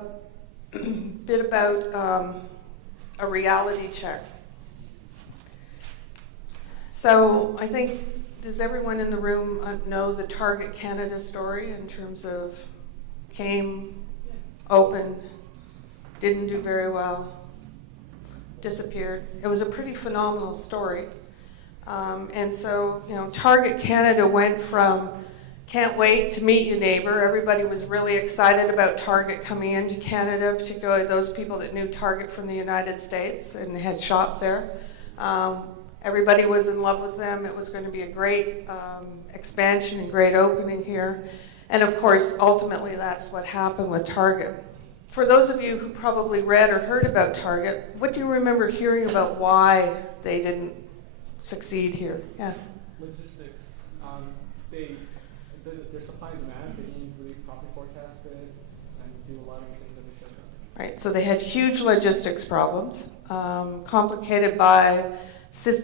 bit about a reality check. So I think, does everyone in the room know the Target Canada story in terms of came, opened, didn't do very well, disappeared? It was a pretty phenomenal story. And so, Target Canada went from can't wait to meet your neighbor. Everybody was really excited about Target coming into Canada, particularly those people that knew Target from the United States and had shopped there. Everybody was in love with them. It was going to be a great expansion and great opening here. And of course, ultimately, that's what happened with Target. For those of you who probably read or heard about Target, what do you remember hearing about why they didn't succeed here? Yes? Logistics. Their supply and demand, they didn't really properly forecast it and do a lot of things that they should have. Right, so they had huge logistics problems, complicated by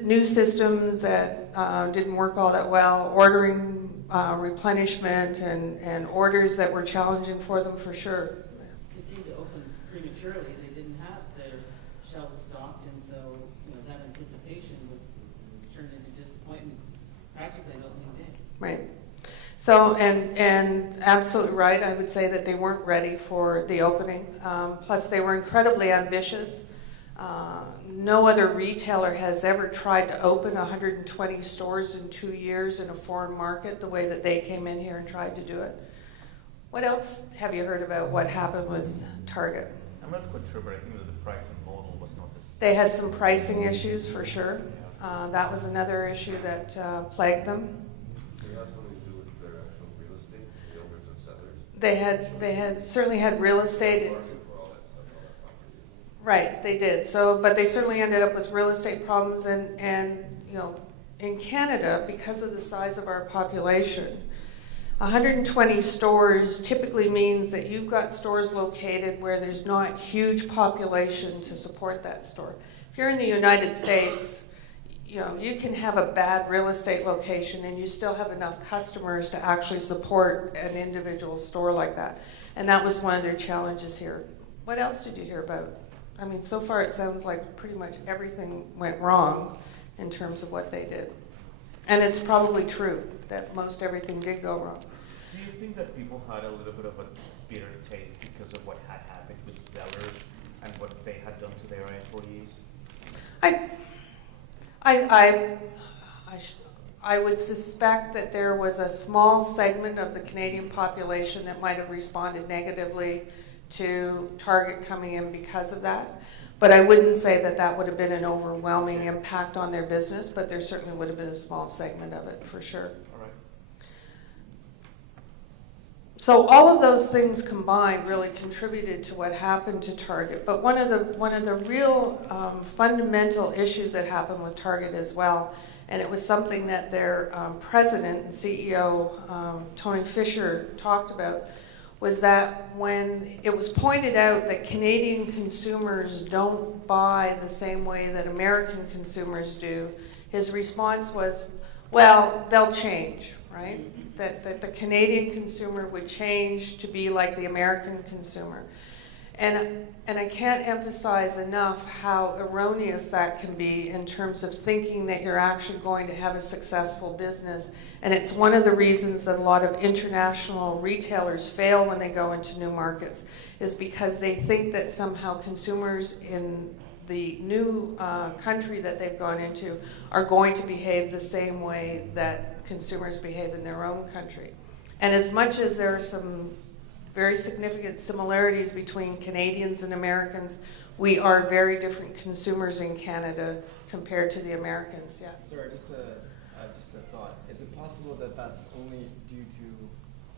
new systems that didn't work all that well, ordering replenishment and orders that were challenging for them for sure. They seemed to open prematurely. They didn't have their shelves stocked, and so that anticipation was turned into disappointment practically on opening day. Right. So, and absolutely right, I would say that they weren't ready for the opening. Plus, they were incredibly ambitious. No other retailer has ever tried to open 120 stores in 2 years in a foreign market the way that they came in here and tried to do it. What else have you heard about what happened with Target? I'm not quite sure, but I think that the pricing model was not the same. They had some pricing issues for sure. That was another issue that plagued them. They have something to do with their actual real estate, the owners and sellers. They had certainly had real estate. Market for all that stuff, all that property. Right, they did. So, but they certainly ended up with real estate problems, and in Canada, because of the size of our population, 120 stores typically means that you've got stores located where there's not huge population to support that store. If you're in the United States, you can have a bad real estate location and you still have enough customers to actually support an individual store like that. And that was one of their challenges here. What else did you hear about? I mean, so far it sounds like pretty much everything went wrong in terms of what they did. And it's probably true that most everything did go wrong. Do you think that people had a little bit of a bitter taste because of what had happened with Zellers and what they had done to their employees? I would suspect that there was a small segment of the Canadian population that might have responded negatively to Target coming in because of that. But I wouldn't say that that would have been an overwhelming impact on their business, but there certainly would have been a small segment of it, for sure. All right. So all of those things combined really contributed to what happened to Target. But one of the real fundamental issues that happened with Target as well, and it was something that their president and CEO, Tony Fisher, talked about, was that when it was pointed out that Canadian consumers don't buy the same way that American consumers do, his response was, well, they'll change, right? That the Canadian consumer would change to be like the American consumer. And I can't emphasize enough how erroneous that can be in terms of thinking that you're actually going to have a successful business. And it's one of the reasons that a lot of international retailers fail when they go into new markets, is because they think that somehow consumers in the new country that they've gone into are going to behave the same way that consumers behave in their own country. And as much as there are some very significant similarities between Canadians and Americans, we are very different consumers in Canada compared to the Americans. Yeah. Sorry, just a thought. Is it possible that that's only due to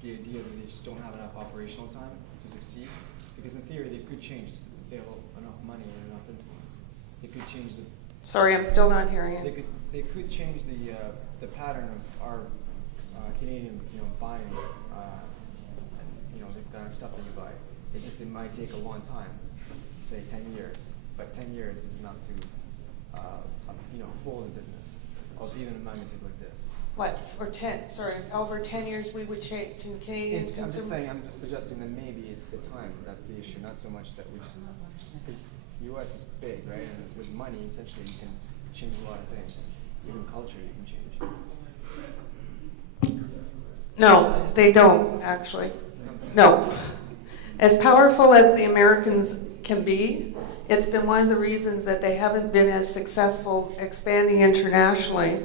the idea that they just don't have enough operational time to succeed? Because in theory, they could change if they have enough money and enough influence. They could change the. Sorry, I'm still not hearing you. They could change the pattern of our Canadian buying. The kind of stuff that you buy. It might take a long time, say 10 years, but 10 years is enough to, fold a business of even a magnitude like this. What, for 10, sorry, over 10 years we would change Canadian I'm just consumers? saying, I'm just suggesting that maybe it's the time that's the issue, not so much that we just, because U.S. is big, right? And with money, essentially, you can change a lot of things. Even culture, you can change. No, they don't, actually. No. As powerful as the Americans can be, it's been one of the reasons that they haven't been as successful expanding internationally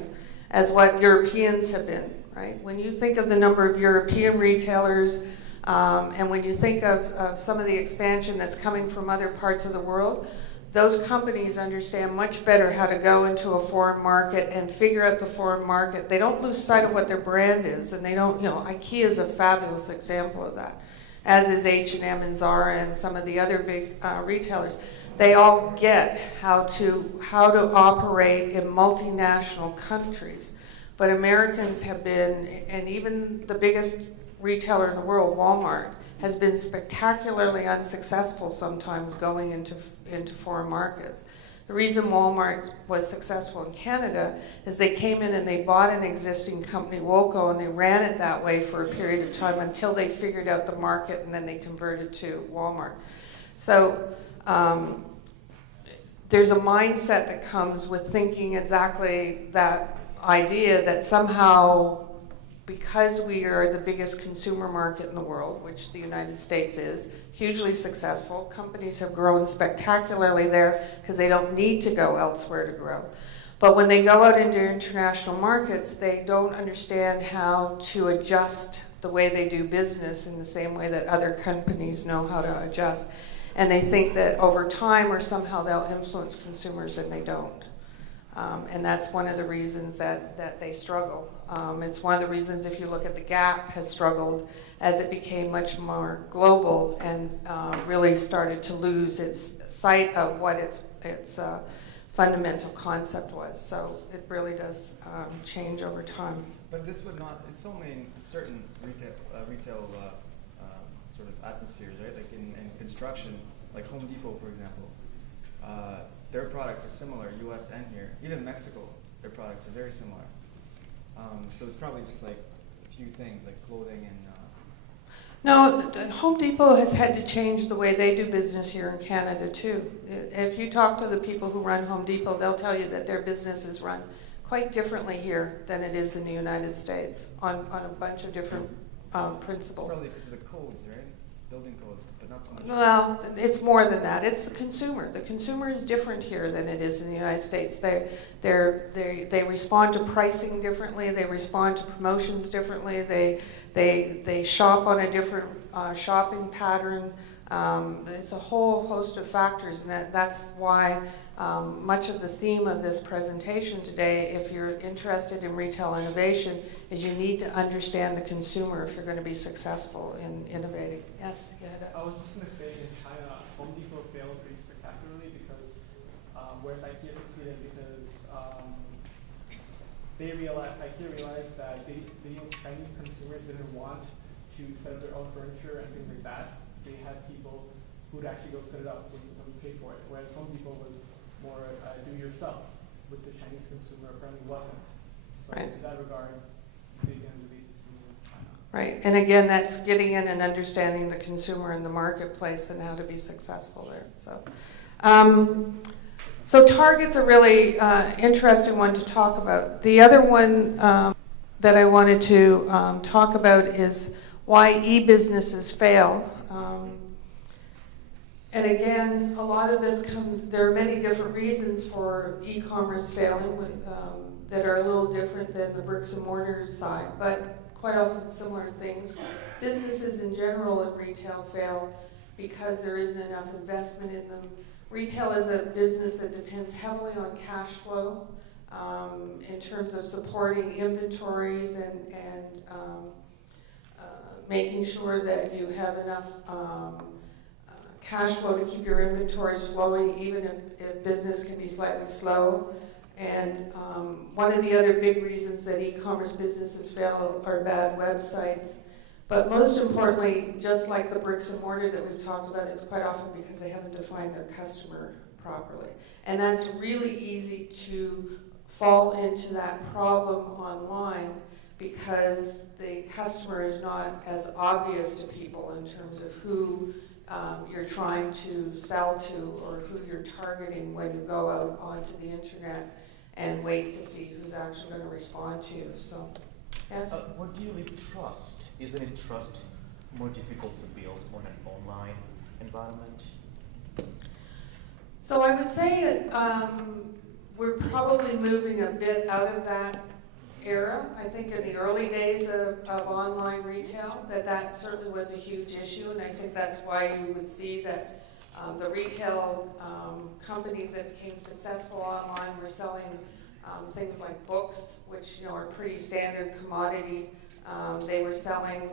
as what Europeans have been, right? When you think of the number of European retailers, and when you think of some of the expansion that's coming from other parts of the world, those companies understand much better how to go into a foreign market and figure out the foreign market. They don't lose sight of what their brand is, and they don't, IKEA is a fabulous example of that, as is H&M and Zara and some of the other big retailers. They all get how to operate in multinational countries. But Americans have been, and even the biggest retailer in the world, Walmart, has been spectacularly unsuccessful sometimes going into foreign markets. The reason Walmart was successful in Canada is they came in and they bought an existing company, Woolco, and they ran it that way for a period of time until they figured out the market, and then they converted to Walmart. So there's a mindset that comes with thinking exactly that idea that somehow, because we are the biggest consumer market in the world, which the United States is, hugely successful, companies have grown spectacularly there because they don't need to go elsewhere to grow. But when they go out into international markets, they don't understand how to adjust the way they do business in the same way that other companies know how to adjust. And they think that over time or somehow they'll influence consumers, and they don't. And that's one of the reasons that they struggle. It's one of the reasons, if you look at the Gap, has struggled as it became much more global and really started to lose its sight of what its fundamental concept was. So it really does change over time. But this would not, it's only in certain retail sort of atmospheres, right? Like in construction, like Home Depot, for example. Their products are similar, US and here. Even Mexico, their products are very similar. So it's probably just like a few things, like clothing and... No, Home Depot has had to change the way they do business here in Canada too. If you talk to the people who run Home Depot, they'll tell you that their business is run quite differently here than it is in the United States on a bunch of different principles. Probably because of the codes, right? Building codes, but not so much. Well, it's more than that. It's the consumer. The consumer is different here than it is in the United States. They respond to pricing differently. They respond to promotions differently. They shop on a different shopping pattern. It's a whole host of factors, and that's why much of the theme of this presentation today, if you're interested in retail innovation, is you need to understand the consumer if you're going to be successful in innovating. Yes, you had I was just going to say, in China, Home Depot failed pretty spectacularly because, whereas IKEA succeeded because IKEA realized that Chinese consumers didn't want to set up their own furniture and things like that. They had people who'd actually go set it up when we paid for it. Whereas Home Depot was more do-yourself, which the Chinese consumer apparently wasn't. So Right. in that regard, they didn't really succeed in China. Right, and again, that's getting in and understanding the consumer and the marketplace and how to be successful there. So Target's a really interesting one to talk about. The other one that I wanted to talk about is why e-businesses fail. And again, a lot of this there are many different reasons for e-commerce failing that are a little different than the bricks and mortar side, but quite often similar things. Businesses in general in retail fail because there isn't enough investment in them. Retail is a business that depends heavily on cash flow in terms of supporting inventories and making sure that you have enough cash flow to keep your inventories flowing, even if business can be slightly slow. And one of the other big reasons that e-commerce businesses fail are bad websites. But most importantly, just like the bricks and mortar that we've talked about, it's quite often because they haven't defined their customer properly. And that's really easy to fall into that problem online because the customer is not as obvious to people in terms of who you're trying to sell to or who you're targeting when you go out onto the internet and wait to see who's actually going to respond to you. So, yes? What do you mean trust? Isn't it trust more difficult to build on an online environment? So I would say we're probably moving a bit out of that era. I think in the early days of online retail that certainly was a huge issue, and I think that's why you would see that the retail companies that became successful online were selling things like books, which are pretty standard commodity. They were selling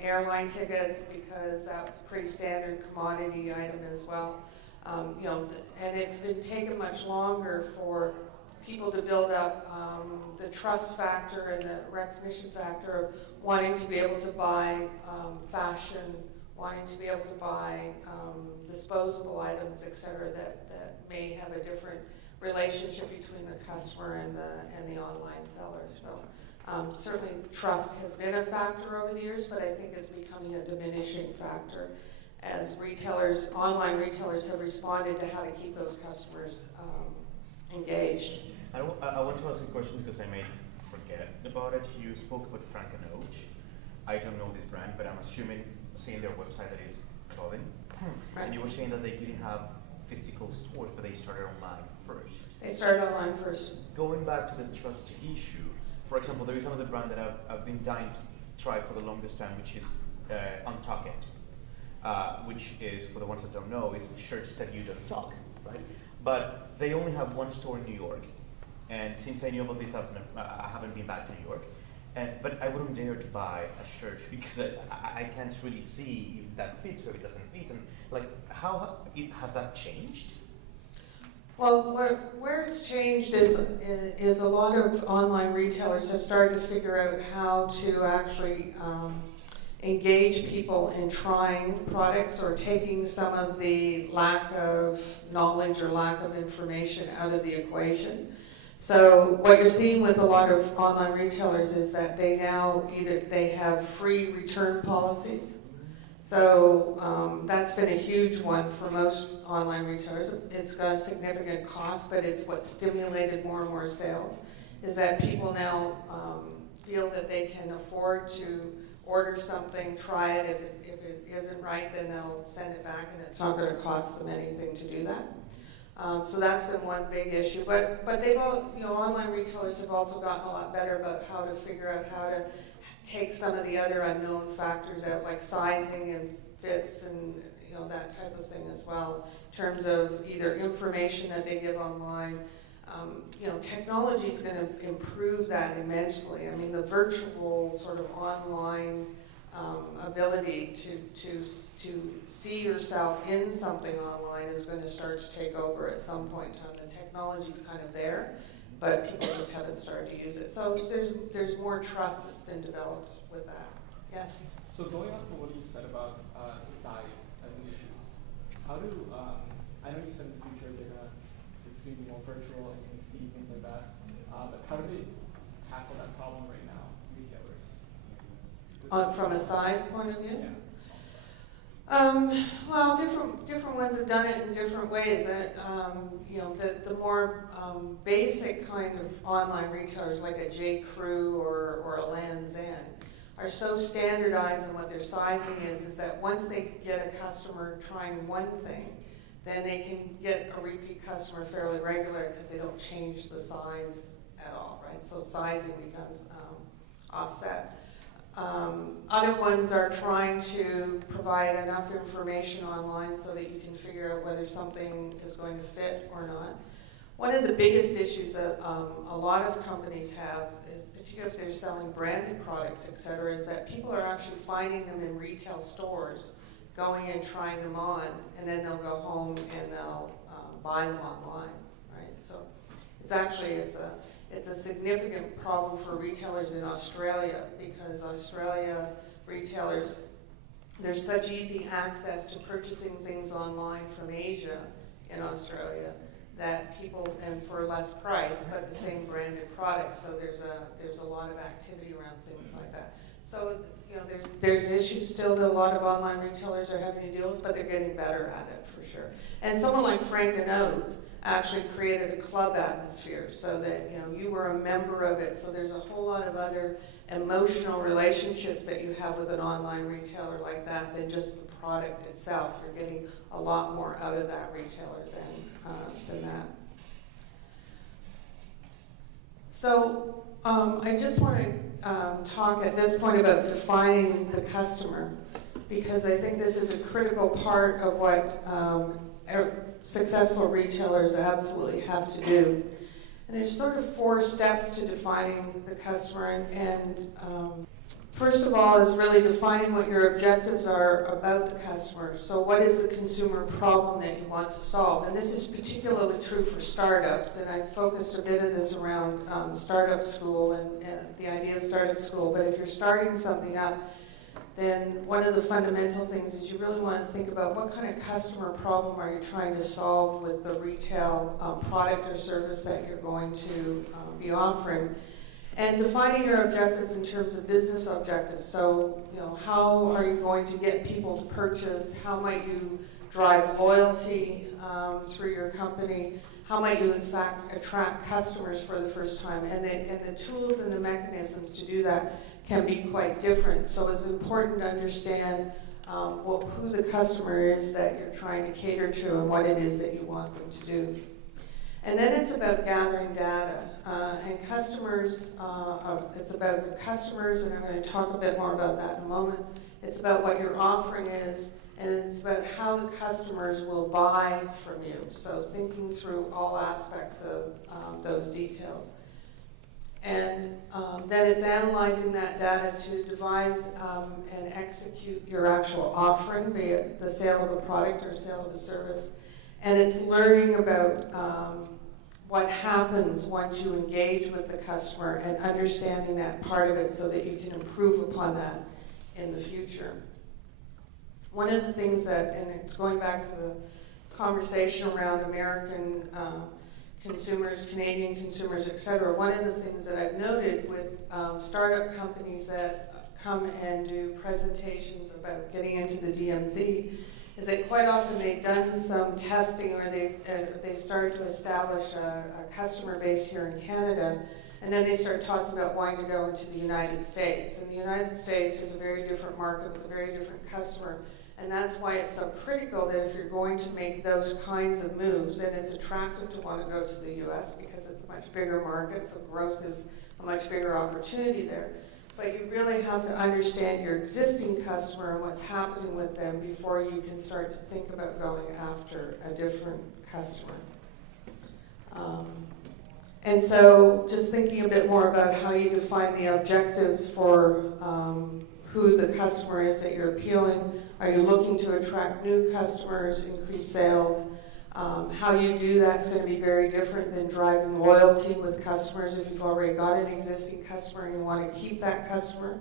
airline tickets because that's a pretty standard commodity item as well. And it's been taken much longer for people to build up the trust factor and the recognition factor of wanting to be able to buy fashion wanting to be able to buy disposable items, et cetera, that may have a different relationship between the customer and the online seller. So certainly trust has been a factor over the years, but I think it's becoming a diminishing factor as retailers, online retailers, have responded to how to keep those customers engaged. I want to ask a question because I may forget about it. You spoke about Frank and Oak. I don't know this brand, but I'm assuming, seeing their website, that is clothing. Right. And you were saying that they didn't have physical stores, but they started online first. They started online first. Going back to the trust issue, for example, there is another brand that I've been dying to try for the longest time, which is Untucked, which is, for the ones that don't know, is shirts that you don't tuck, right? But they only have one store in New York. And since I knew about this, I haven't been back to New York. But I wouldn't dare to buy a shirt because I can't really see if that fits or if it doesn't fit. And like, how has that changed? Well, where it's changed is a lot of online retailers have started to figure out how to actually engage people in trying products or taking some of the lack of knowledge or lack of information out of the equation. So what you're seeing with a lot of online retailers is that they now they have free return policies. So that's been a huge one for most online retailers. It's got a significant cost, but it's what stimulated more and more sales, is that people now feel that they can afford to order something, try it. If it isn't right, then they'll send it back, and it's not going to cost them anything to do that. So that's been one big issue. But they've all, online retailers have also gotten a lot better about how to figure out how to take some of the other unknown factors out, like sizing and fits and that type of thing as well, in terms of either information that they give online. Technology is going to improve that immensely. I mean, the virtual sort of online ability to see yourself in something online is going to start to take over at some point in time. The technology's kind of there, but people just haven't started to use it. So there's more trust that's been developed with that. Yes? So going on from what you said about size as an issue, how do, I know you said in the future it's going to be more virtual and you can see things like that, but how do they tackle that problem right now, retailers? From a size point of view? Yeah. Well, different ones have done it in different ways. The more basic kind of online retailers like a J. Crew or a Land's End are so standardized in what their sizing is that once they get a customer trying one thing, then they can get a repeat customer fairly regular because they don't change the size at all, right? So sizing becomes offset. Other ones are trying to provide enough information online so that you can figure out whether something is going to fit or not. One of the biggest issues that a lot of companies have, particularly if they're selling branded products, et cetera, is that people are actually finding them in retail stores, going and trying them on, and then they'll go home and they'll buy them online, right? So it's a significant problem for retailers in Australia because Australia retailers, there's such easy access to purchasing things online from Asia in Australia that people, and for less price, but the same branded product. So there's a lot of activity around things like that. So there's issues still that a lot of online retailers are having to deal with, but they're getting better at it for sure. And someone like Frank and Oak actually created a club atmosphere so that you were a member of it. So there's a whole lot of other emotional relationships that you have with an online retailer like that than just the product itself. You're getting a lot more out of that retailer than that. So I just want to talk at this point about defining the customer, because I think this is a critical part of what successful retailers absolutely have to do. And there's sort of 4 steps to defining the customer. And first of all is really defining what your objectives are about the customer. So what is the consumer problem that you want to solve? And this is particularly true for startups. And I focused a bit of this around startup school and the idea of startup school. But if you're starting something up, then one of the fundamental things is you really want to think about what kind of customer problem are you trying to solve with the retail product or service that you're going to be offering. And defining your objectives in terms of business objectives. So, how are you going to get people to purchase? How might you drive loyalty through your company? How might you, in fact, attract customers for the first time? And the tools and the mechanisms to do that can be quite different. So it's important to understand who the customer is that you're trying to cater to and what it is that you want them to do. And then it's about gathering data. And customers, it's about the customers, and I'm going to talk a bit more about that in a moment. It's about what your offering is, and it's about how the customers will buy from you. So thinking through all aspects of those details. And then it's analyzing that data to devise and execute your actual offering, be it the sale of a product or sale of a service. And it's learning about what happens once you engage with the customer and understanding that part of it so that you can improve upon that in the future. One of the things that, and it's going back to the conversation around American consumers, Canadian consumers, et cetera, one of the things that I've noted with startup companies that come and do presentations about getting into the DMZ is that quite often they've done some testing or they've started to establish a customer base here in Canada, and then they start talking about wanting to go into the United States. And the United States is a very different market with a very different customer, and that's why it's so critical that if you're going to make those kinds of moves, and it's attractive to want to go to the US because it's a much bigger market, so growth is a much bigger opportunity there. But you really have to understand your existing customer and what's happening with them before you can start to think about going after a different customer. And so just thinking a bit more about how you define the objectives for who the customer is that you're appealing. Are you looking to attract new customers, increase sales? How you do that's going to be very different than driving loyalty with customers. If you've already got an existing customer and you want to keep that customer,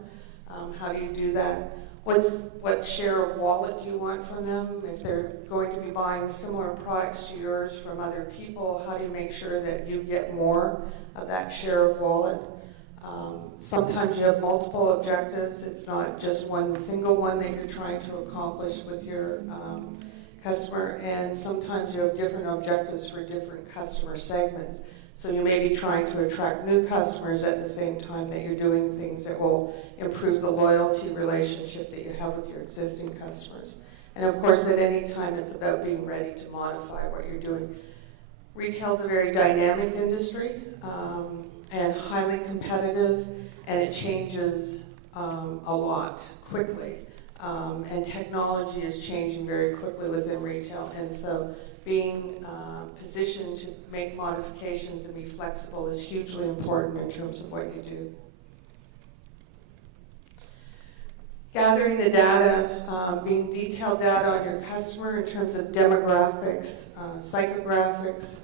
how do you do that? What share of wallet do you want from them? If they're going to be buying similar products to yours from other people, how do you make sure that you get more of that share of wallet? Sometimes you have multiple objectives. It's not just one single one that you're trying to accomplish with your customer, and sometimes you have different objectives for different customer segments. So you may be trying to attract new customers at the same time that you're doing things that will improve the loyalty relationship that you have with your existing customers. And of course, at any time, it's about being ready to modify what you're doing. Retail is a very dynamic industry and highly competitive, and it changes a lot quickly. And technology is changing very quickly within retail, and so being positioned to make modifications and be flexible is hugely important in terms of what you do. Gathering the data, being detailed data on your customer in terms of demographics, psychographics,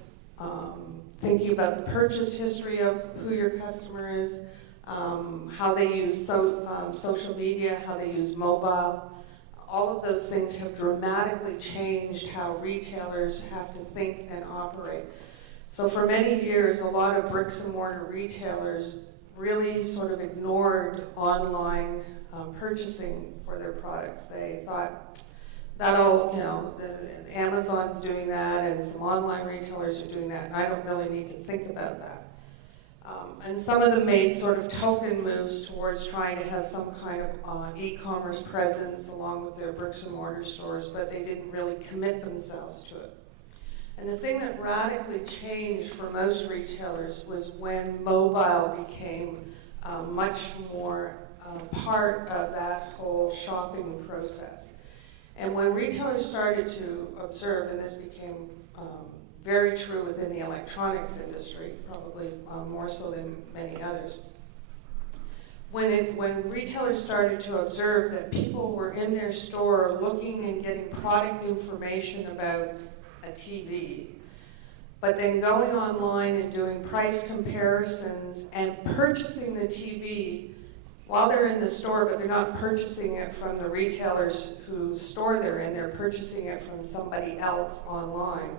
thinking about the purchase history of who your customer is, how they use social media, how they use mobile. All of those things have dramatically changed how retailers have to think and operate. So for many years, a lot of bricks and mortar retailers really sort of ignored online purchasing for their products. They thought that'll, Amazon's doing that and some online retailers are doing that, and I don't really need to think about that. And some of them made sort of token moves towards trying to have some kind of e-commerce presence along with their bricks and mortar stores, but they didn't really commit themselves to it. And the thing that radically changed for most retailers was when mobile became much more part of that whole shopping process. And when retailers started to observe, and this became very true within the electronics industry, probably more so than many others. When retailers started to observe that people were in their store looking and getting product information about a TV, but then going online and doing price comparisons and purchasing the TV while they're in the store, but they're not purchasing it from the retailers whose store they're in, they're purchasing it from somebody else online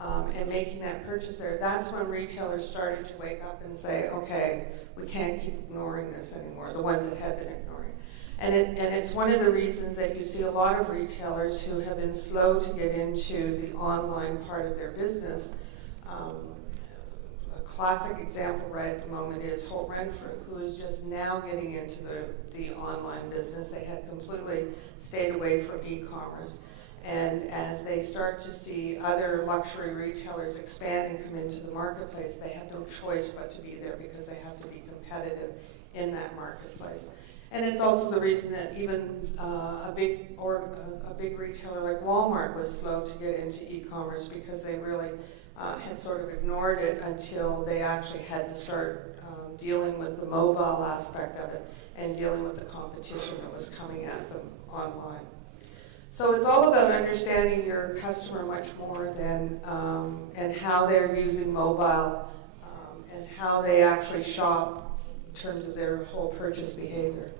and making that purchase there. That's when retailers started to wake up and say, okay, we can't keep ignoring this anymore, the ones that had been ignoring. And it's one of the reasons that you see a lot of retailers who have been slow to get into the online part of their business. A classic example right at the moment is Holt Renfrew, who is just now getting into the online business. They had completely stayed away from e-commerce. And as they start to see other luxury retailers expand and come into the marketplace, they have no choice but to be there because they have to be competitive in that marketplace. And it's also the reason that even a big retailer like Walmart was slow to get into e-commerce because they really had sort of ignored it until they actually had to start dealing with the mobile aspect of it and dealing with the competition that was coming at them online. So it's all about understanding your customer much more than and how they're using mobile and how they actually shop in terms of their whole purchase behavior.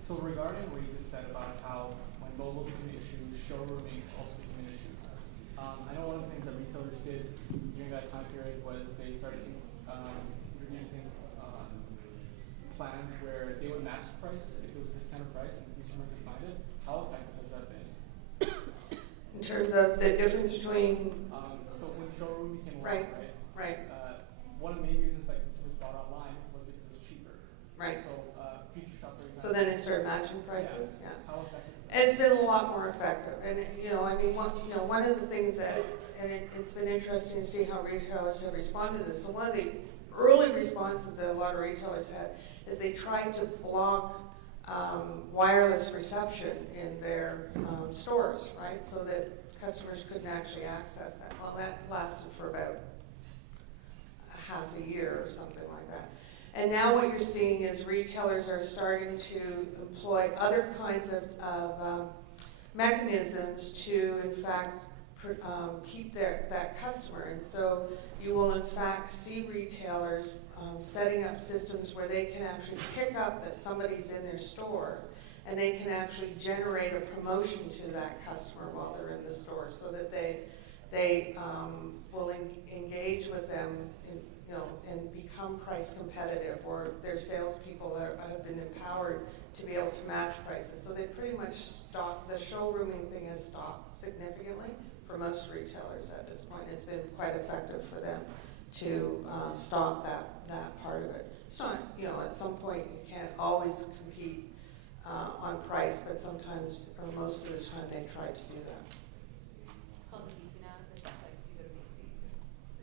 So regarding what you just said about how when mobile became an issue, showrooming also became an issue. I know one of the things that retailers did during that time period was they started introducing plans where they would match the price if it was a discounted price and the consumer could find it. How effective has that been? In terms of the difference between So when showroom became around, right. One of the main reasons that consumers bought online was because it was cheaper. Right. So future shopper. So then it started matching prices. Yeah. How effective is that? It's been a lot more effective, and one of the things that, and it's been interesting to see how retailers have responded to this. So one of the early responses that a lot of retailers had is they tried to block wireless reception in their stores, right? So that customers couldn't actually access that. Well, that lasted for about half a year or something like that. And now what you're seeing is retailers are starting to employ other kinds of mechanisms to, in fact, keep that customer. And so you will, in fact, see retailers setting up systems where they can actually pick up that somebody's in their store and they can actually generate a promotion to that customer while they're in the store so that they will engage with them and become price competitive, or their salespeople have been empowered to be able to match prices. So they pretty much stopped, the showrooming thing has stopped significantly for most retailers at this point. It's been quite effective for them to stop that part of it. It's not, at some point you can't always compete on price, but sometimes, or most of the time, they try to do that. It's called the Beacon app. It's like if you go to Macy's.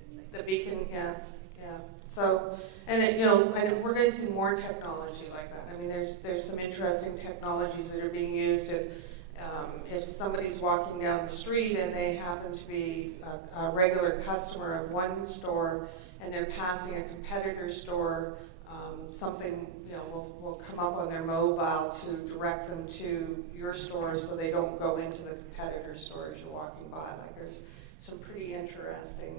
It's like The Beacon, yeah. So, and and we're going to see more technology like that. I mean, there's some interesting technologies that are being used. If somebody's walking down the street and they happen to be a regular customer of one store and they're passing a competitor store, something will come up on their mobile to direct them to your store so they don't go into the competitor store as you're walking by. Like there's some pretty interesting.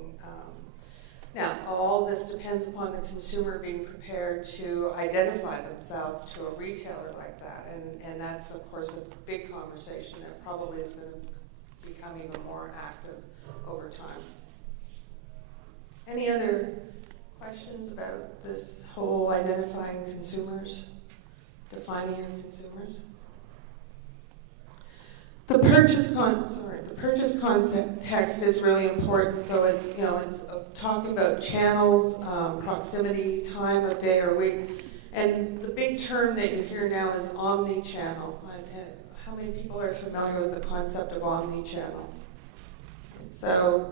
Now, all this depends upon the consumer being prepared to identify themselves to a retailer like that. And that's, of course, a big conversation that probably is going to become even more active over time. Any other questions about this whole identifying consumers, defining your consumers? The purchase context is really important. So it's talking about channels, proximity, time of day or week, and the big term that you hear now is omni-channel. How many people are familiar with the concept of omni-channel? So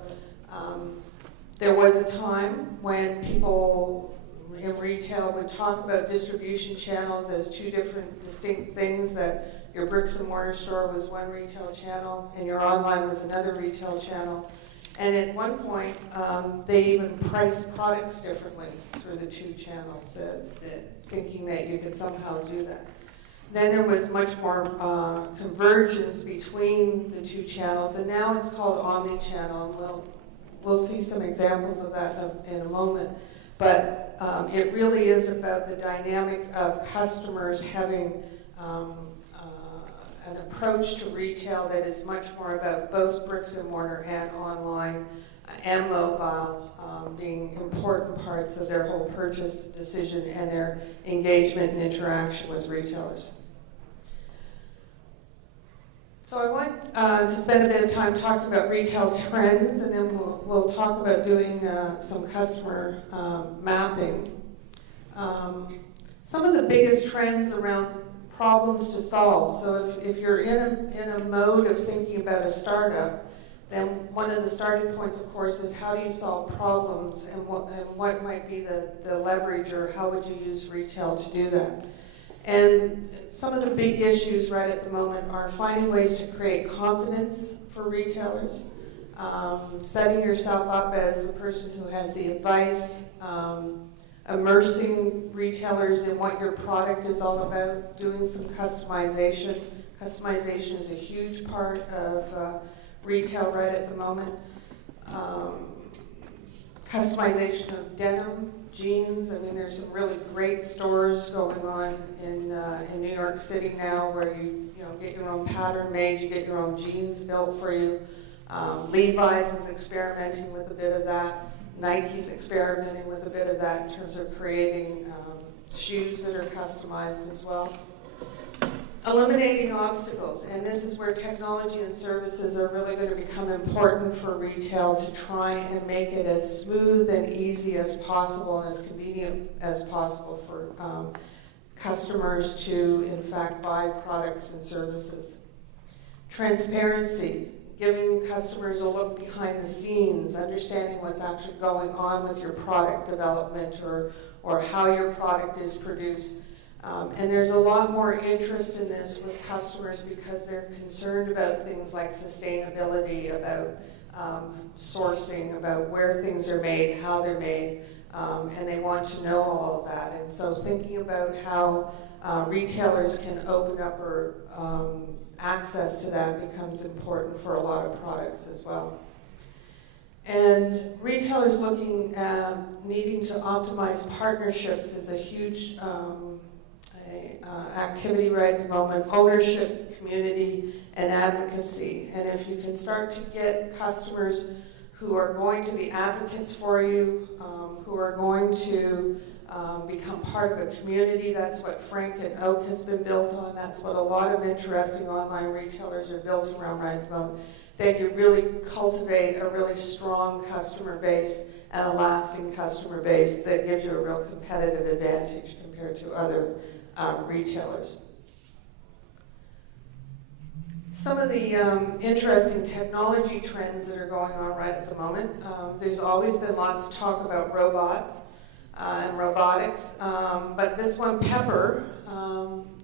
there was a time when people in retail would talk about distribution channels as two different distinct things, that your bricks and mortar store was one retail channel and your online was another retail channel. And at one point, they even priced products differently through the two channels, thinking that you could somehow do that. Then there was much more convergence between the two channels, and now it's called omni-channel. We'll see some examples of that in a moment. But it really is about the dynamic of customers having an approach to retail that is much more about both bricks and mortar and online and mobile being important parts of their whole purchase decision and their engagement and interaction with retailers. So I want to spend a bit of time talking about retail trends, and then we'll talk about doing some customer mapping. Some of the biggest trends around problems to solve. So if you're in a mode of thinking about a startup, then one of the starting points, of course, is how do you solve problems, and what might be the leverage, or how would you use retail to do that? And some of the big issues right at the moment are finding ways to create confidence for retailers, setting yourself up as the person who has the advice, immersing retailers in what your product is all about, doing some customization. Customization is a huge part of retail right at the moment. Customization of denim, jeans. I mean, there's some really great stores going on in New York City now where you get your own pattern made, you get your own jeans built for you. Levi's is experimenting with a bit of that. Nike's experimenting with a bit of that in terms of creating shoes that are customized as well. Eliminating obstacles, and this is where technology and services are really going to become important for retail to try and make it as smooth and easy as possible and as convenient as possible for customers to, in fact, buy products and services. Transparency, giving customers a look behind the scenes, understanding what's actually going on with your product development or how your product is produced. And there's a lot more interest in this with customers because they're concerned about things like sustainability, about sourcing, about where things are made, how they're made, and they want to know all of that. And so thinking about how retailers can open up or access to that becomes important for a lot of products as well. And retailers looking at needing to optimize partnerships is a huge activity right at the moment. Ownership, community, and advocacy. And if you can start to get customers who are going to be advocates for you, who are going to become part of a community, that's what Frank and Oak has been built on. That's what a lot of interesting online retailers are built around right at the moment. Then you really cultivate a really strong customer base and a lasting customer base that gives you a real competitive advantage compared to other retailers. Some of the interesting technology trends that are going on right at the moment. There's always been lots of talk about robots and robotics, but this one, Pepper,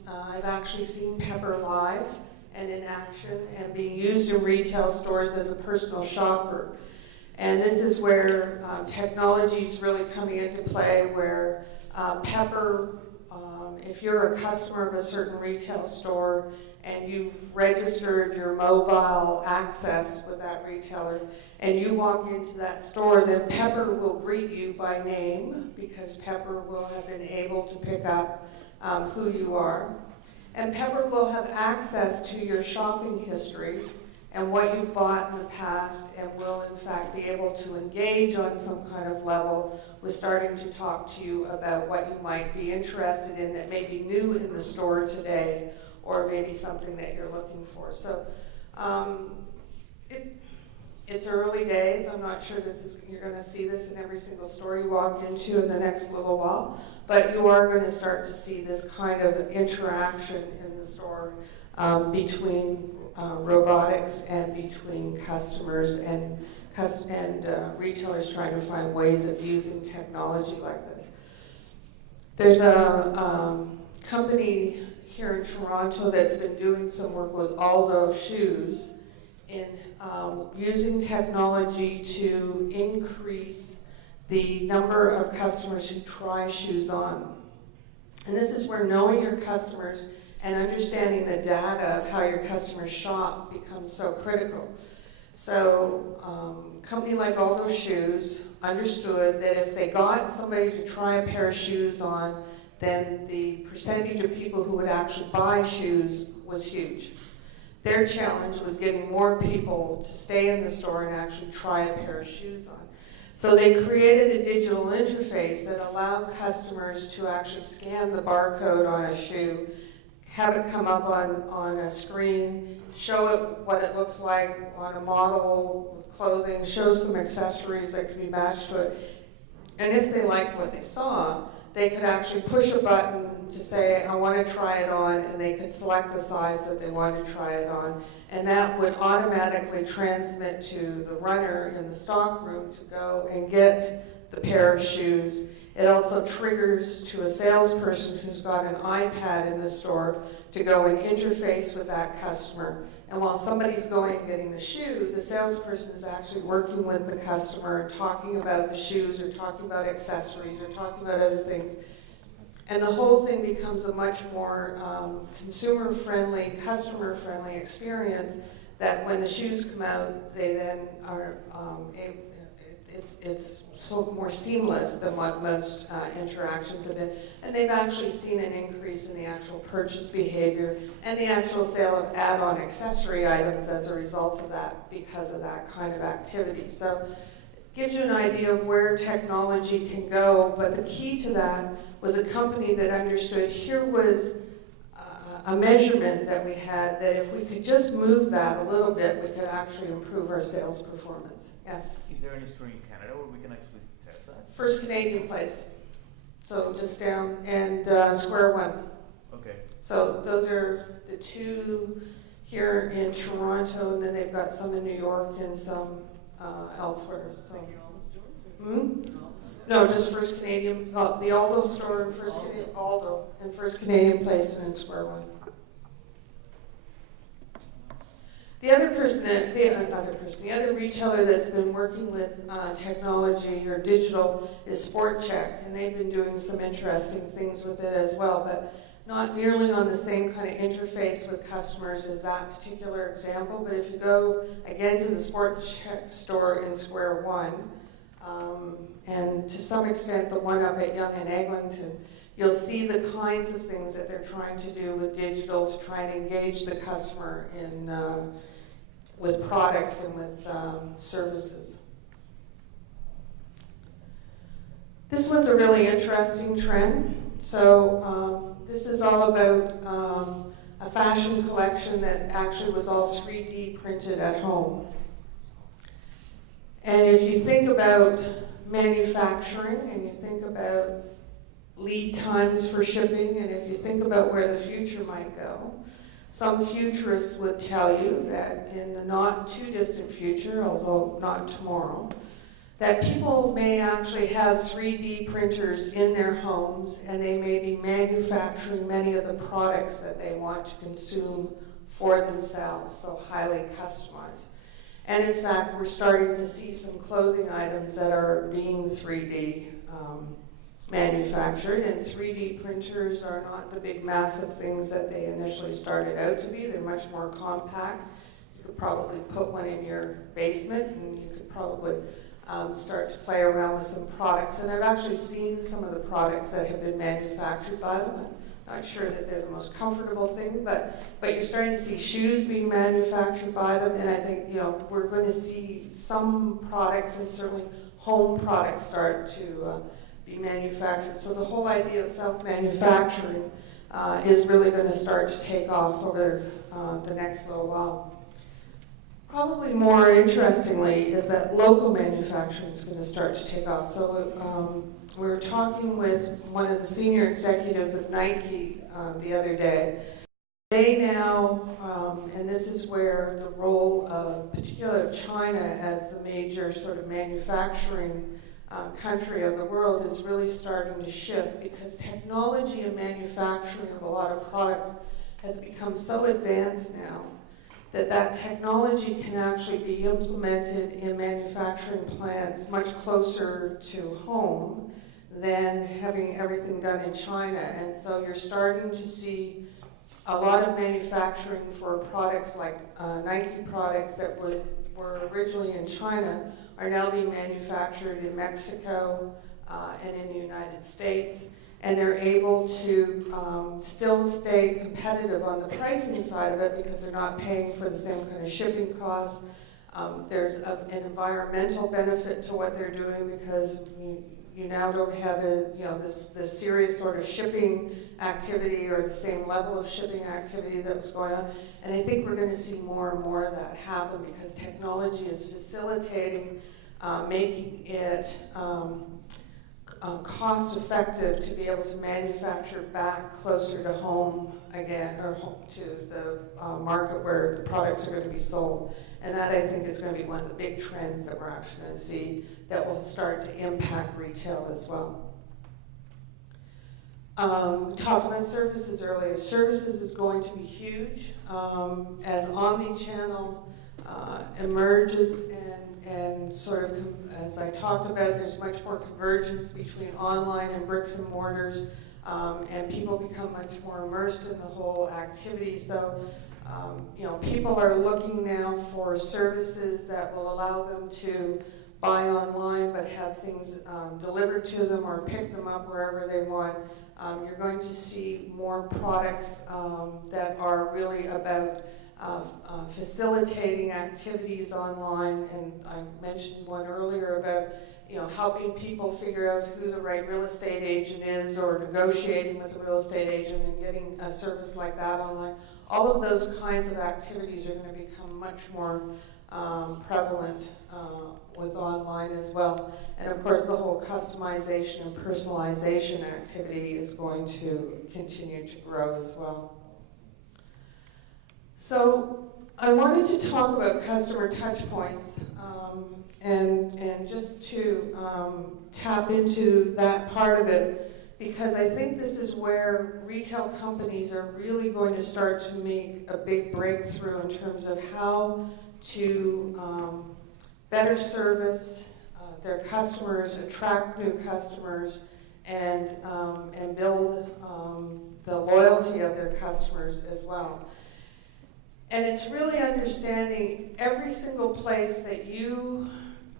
I've actually seen Pepper live and in action and being used in retail stores as a personal shopper. And this is where technology is really coming into play, where Pepper, if you're a customer of a certain retail store and you've registered your mobile access with that retailer and you walk into that store, then Pepper will greet you by name because Pepper will have been able to pick up who you are. And Pepper will have access to your shopping history and what you've bought in the past, and will in fact be able to engage on some kind of level with starting to talk to you about what you might be interested in that may be new in the store today, or maybe something that you're looking for. So it's early days. I'm not sure you're going to see this in every single store you walk into in the next little while, but you are going to start to see this kind of interaction in the store between robotics and between customers and retailers trying to find ways of using technology like this. There's a company here in Toronto that's been doing some work with Aldo Shoes in using technology to increase the number of customers who try shoes on. And this is where knowing your customers and understanding the data of how your customers shop becomes so critical. So company like Aldo Shoes understood that if they got somebody to try a pair of shoes on, then the percentage of people who would actually buy shoes was huge. Their challenge was getting more people to stay in the store and actually try a pair of shoes on. So they created a digital interface that allowed customers to actually scan the barcode on a shoe, have it come up on a screen, show it what it looks like on a model with clothing, show some accessories that could be matched to it. And if they liked what they saw, they could actually push a button to say, I want to try it on, and they could select the size that they wanted to try it on. And that would automatically transmit to the runner in the stock room to go and get the pair of shoes. It also triggers to a salesperson who's got an iPad in the store to go and interface with that customer. And while somebody's going and getting the shoe, the salesperson is actually working with the customer, talking about the shoes or talking about accessories or talking about other things. And the whole thing becomes a much more consumer-friendly, customer-friendly experience that when the shoes come out, they then are, it's so more seamless than what most interactions have been. And they've actually seen an increase in the actual purchase behavior and the actual sale of add-on accessory items as a result of that, because of that kind of activity. So it gives you an idea of where technology can go, but the key to that was a company that understood here was a measurement that we had, that if we could just move that a little bit, we could actually improve our sales performance. Yes? Is there any store in Canada where we can actually test that? First Canadian Place. So just down, and Square One. Okay. So those are the two here in Toronto, and then they've got some in New York and some elsewhere. So. Like in all the stores? Or Hmm? in all the stores? No, just First Canadian, the Aldo store and First Canadian, Aldo and First Canadian Place and in Square One. The other retailer that's been working with technology or digital is Sport Check, and they've been doing some interesting things with it as well, but not nearly on the same kind of interface with customers as that particular example. But if you go again to the Sport Check store in Square One, and to some extent the one up at Yonge and Eglinton, you'll see the kinds of things that they're trying to do with digital to try and engage the customer in with products and with services. This one's a really interesting trend. So this is all about a fashion collection that actually was all 3D printed at home. And if you think about manufacturing and you think about lead times for shipping, and if you think about where the future might go, some futurists would tell you that in the not too distant future, although not tomorrow, that people may actually have 3D printers in their homes, and they may be manufacturing many of the products that they want to consume for themselves, so highly customized. And in fact, we're starting to see some clothing items that are being 3D manufactured, and 3D printers are not the big massive things that they initially started out to be. They're much more compact. You could probably put one in your basement, and you could probably start to play around with some products. And I've actually seen some of the products that have been manufactured by them. I'm not sure that they're the most comfortable thing, but you're starting to see shoes being manufactured by them, and I think we're going to see some products, and certainly home products, start to be manufactured. So the whole idea of self-manufacturing is really going to start to take off over the next little while. Probably more interestingly is that local manufacturing is going to start to take off. So we were talking with one of the senior executives of Nike the other day. They now, and this is where the role of, particularly of China as the major sort of manufacturing country of the world, is really starting to shift, because technology and manufacturing of a lot of products has become so advanced now that technology can actually be implemented in manufacturing plants much closer to home than having everything done in China. And so you're starting to see a lot of manufacturing for products like Nike products that were originally in China are now being manufactured in Mexico and in the United States. And they're able to still stay competitive on the pricing side of it because they're not paying for the same kind of shipping costs. There's an environmental benefit to what they're doing because you now don't have this serious sort of shipping activity or the same level of shipping activity that was going on. And I think we're going to see more and more of that happen because technology is facilitating making it cost effective to be able to manufacture back closer to home again, or to the market where the products are going to be sold. And that, I think, is going to be one of the big trends that we're actually going to see that will start to impact retail as well. We talked about services earlier. Services is going to be huge as omni-channel emerges and sort of, as I talked about, there's much more convergence between online and bricks and mortars, and people become much more immersed in the whole activity. So, people are looking now for services that will allow them to buy online but have things delivered to them or pick them up wherever they want. You're going to see more products that are really about facilitating activities online, and I mentioned one earlier about helping people figure out who the right real estate agent is, or negotiating with a real estate agent and getting a service like that online. All of those kinds of activities are going to become much more prevalent with online as well. And of course, the whole customization and personalization activity is going to continue to grow as well. So I wanted to talk about customer touch points and just to tap into that part of it, because I think this is where retail companies are really going to start to make a big breakthrough in terms of how to better service their customers, attract new customers, and build the loyalty of their customers as well. And it's really understanding every single place that you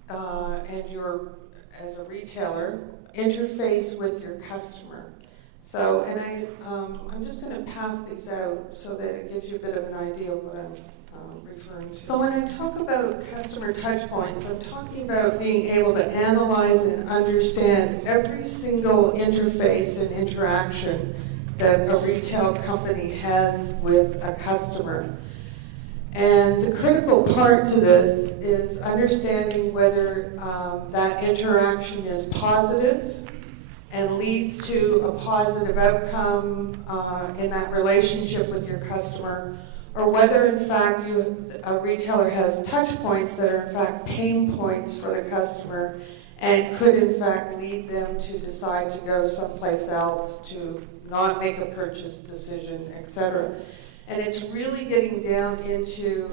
and your, as a retailer, interface with your customer. So, and I'm just going to pass these out so that it gives you a bit of an idea of what I'm referring to. So when I talk about customer touch points, I'm talking about being able to analyze and understand every single interface and interaction that a retail company has with a customer. And the critical part to this is understanding whether that interaction is positive and leads to a positive outcome in that relationship with your customer, or whether in fact a retailer has touch points that are in fact pain points for the customer and could in fact lead them to decide to go someplace else, to not make a purchase decision, etc. And it's really getting down into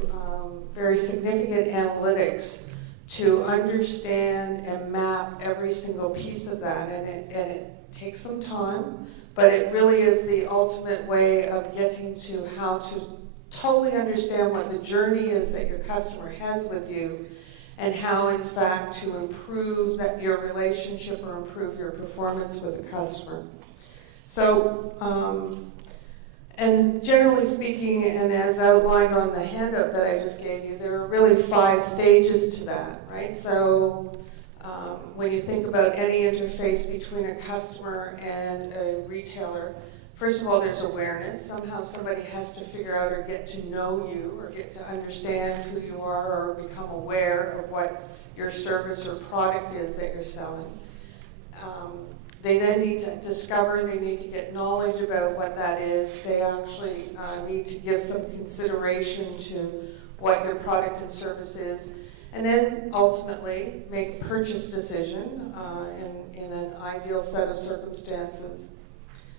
very significant analytics to understand and map every single piece of that. And it takes some time, but it really is the ultimate way of getting to how to totally understand what the journey is that your customer has with you, and how in fact to improve that your relationship or improve your performance with the customer. So, and generally speaking, and as outlined on the handout that I just gave you, there are really 5 stages to that, right? So when you think about any interface between a customer and a retailer, first of all, there's awareness. Somehow somebody has to figure out or get to know you or get to understand who you are or become aware of what your service or product is that you're selling. They then need to discover, they need to get knowledge about what that is. They actually need to give some consideration to what your product and service is. And then ultimately make a purchase decision in an ideal set of circumstances.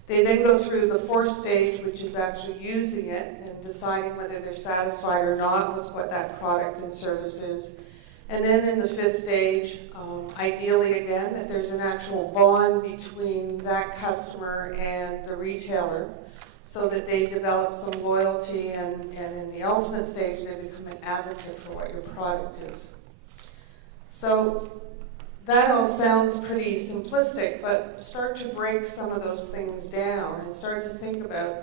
They then go through the 4th stage, which is actually using it and deciding whether they're satisfied or not with what that product and service is. And then in the 5th stage, ideally again, that there's an actual bond between that customer and the retailer, so that they develop some loyalty, and in the ultimate stage, they become an advocate for what your product is. So that all sounds pretty simplistic, but start to break some of those things down and start to think about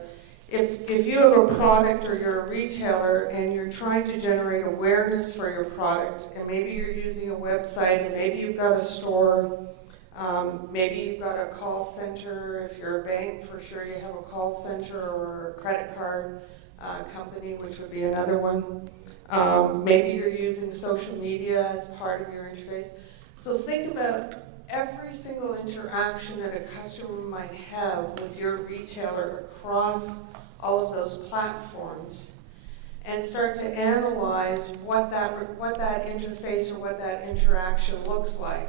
if you have a product or you're a retailer and you're trying to generate awareness for your product, and maybe you're using a website, and maybe you've got a store, maybe you've got a call center. If you're a bank, for sure you have a call center, or a credit card company, which would be another one. Maybe you're using social media as part of your interface. So think about every single interaction that a customer might have with your retailer across all of those platforms, and start to analyze what that interface or what that interaction looks like,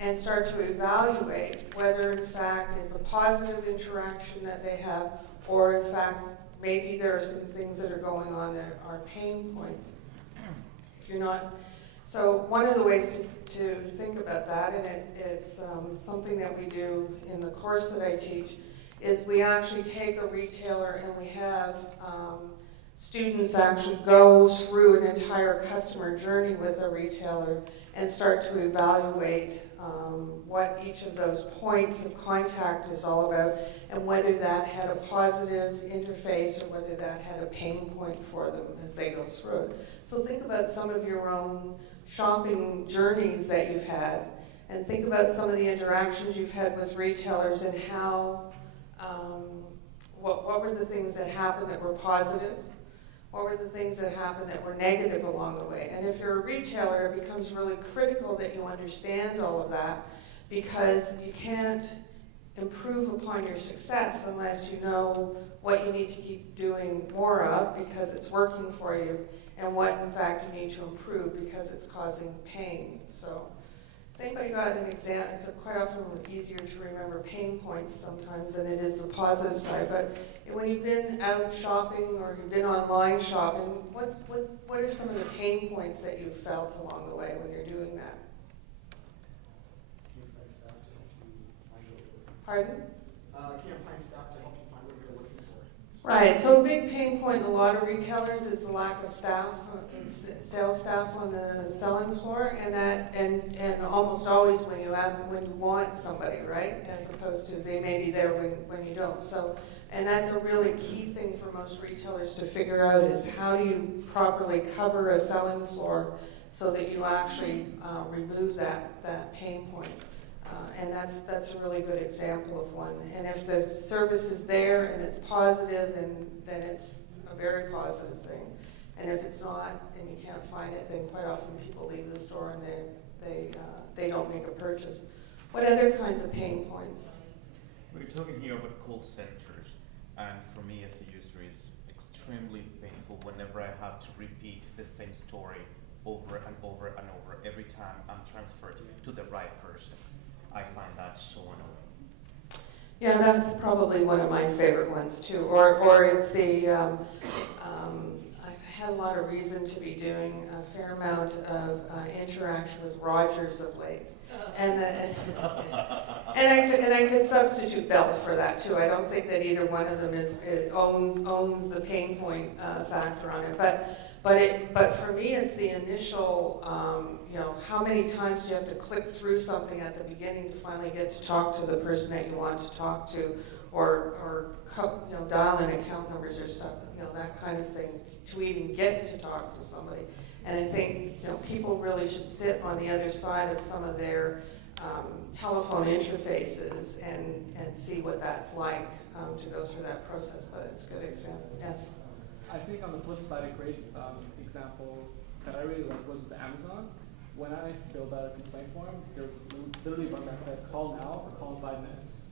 and start to evaluate whether in fact it's a positive interaction that they have, or in fact maybe there are some things that are going on that are pain points. If you're not, so one of the ways to think about that, and it's something that we do in the course that I teach, is we actually take a retailer and we have students actually go through an entire customer journey with a retailer and start to evaluate what each of those points of contact is all about, and whether that had a positive interface or whether that had a pain point for them as they go through it. So think about some of your own shopping journeys that you've had, and think about some of the interactions you've had with retailers, and how, what were the things that happened that were positive? What were the things that happened that were negative along the way? And if you're a retailer, it becomes really critical that you understand all of that, because you can't improve upon your success unless you know what you need to keep doing more of because it's working for you, and what in fact you need to improve because it's causing pain. So has anybody got an example? It's quite often easier to remember pain points sometimes than it is the positive side, but when you've been out shopping or you've been online shopping, what are some of the pain points that you've felt along the way when you're doing that? Can't find staff to help you find what you're looking for. Pardon? Can't find staff to help you find what you're looking for. Right, so a big pain point in a lot of retailers is the lack of staff, sales staff on the selling floor, and almost always when you want somebody, right? As opposed to they may be there when you don't. So, and that's a really key thing for most retailers to figure out, is how do you properly cover a selling floor so that you actually remove that pain point. And that's a really good example of one. And if the service is there and it's positive, then it's a very positive thing. And if it's not and you can't find it, then quite often people leave the store and they don't make a purchase. What other kinds of pain points? We're talking here about call centers, and for me as a user, it's extremely painful whenever I have to repeat the same story over and over and over every time I'm transferred to the right person. I find that so annoying. Yeah, that's probably one of my favorite ones too. Or it's the, I've had a lot of reason to be doing a fair amount of interaction with Rogers of late. And I could substitute Bell for that too. I don't think that either one of them owns the pain point factor on it. But for me, it's the initial, how many times do you have to click through something at the beginning to finally get to talk to the person that you want to talk to, or dial in account numbers or stuff, that kind of thing, to even get to talk to somebody. And I think people really should sit on the other side of some of their telephone interfaces and see what that's like to go through that process. But it's a good example. Yes. I think on the flip side, a great example that I really liked was with Amazon. When I filled out a complaint form, there was literally one that said, call now or call in 5 minutes.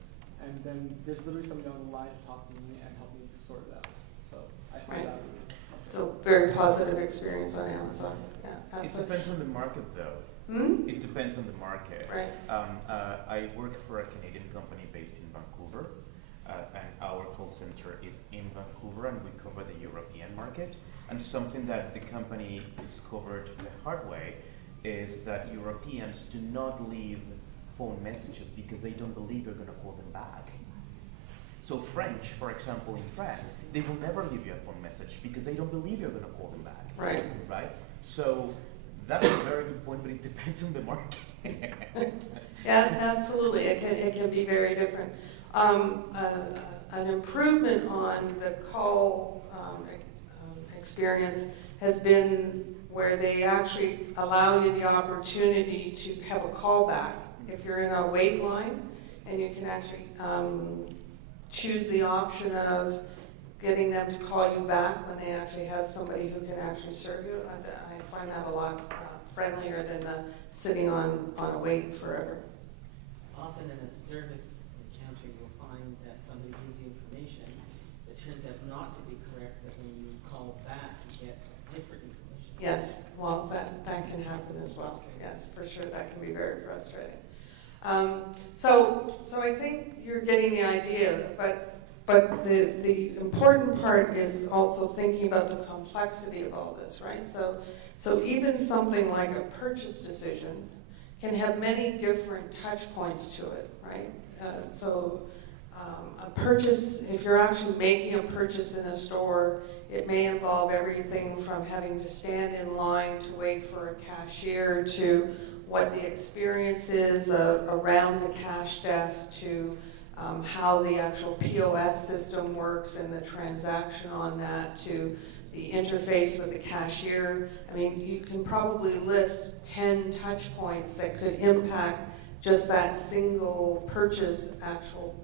And then there's literally somebody on the line to talk to me and help me sort it out. So I think that really helped. So very positive experience on Amazon. Yeah, It absolutely. depends on the market though. It depends on the market. Right. I work for a Canadian company based in Vancouver. And our call center is in Vancouver, and we cover the European market. And something that the company discovered the hard way is that Europeans do not leave phone messages because they don't believe you're going to call them back. So French, for example, in France, they will never leave you a phone message because they don't believe you're going to call them back. Right. Right? So that's a very good point, but it depends on the market. Yeah, absolutely. It can be very different. An improvement on the call experience has been where they actually allow you the opportunity to have a callback. If you're in a wait line, and you can actually choose the option of getting them to call you back when they actually have somebody who can actually serve you. I find that a lot friendlier than the sitting on a wait forever. Often in a service encounter, you'll find that somebody gives you information that turns out not to be correct, that when you call back, you get different information. Yes, well, that can happen as well. Yes, for sure, that can be very frustrating. So I think you're getting the idea, but the important part is also thinking about the complexity of all this, right? So even something like a purchase decision can have many different touch points to it, right? A purchase, if you're actually making a purchase in a store, it may involve everything from having to stand in line to wait for a cashier to what the experience is around the cash desk to how the actual POS system works and the transaction on that to the interface with the cashier. I mean, you can probably list 10 touch points that could impact just that single purchase actual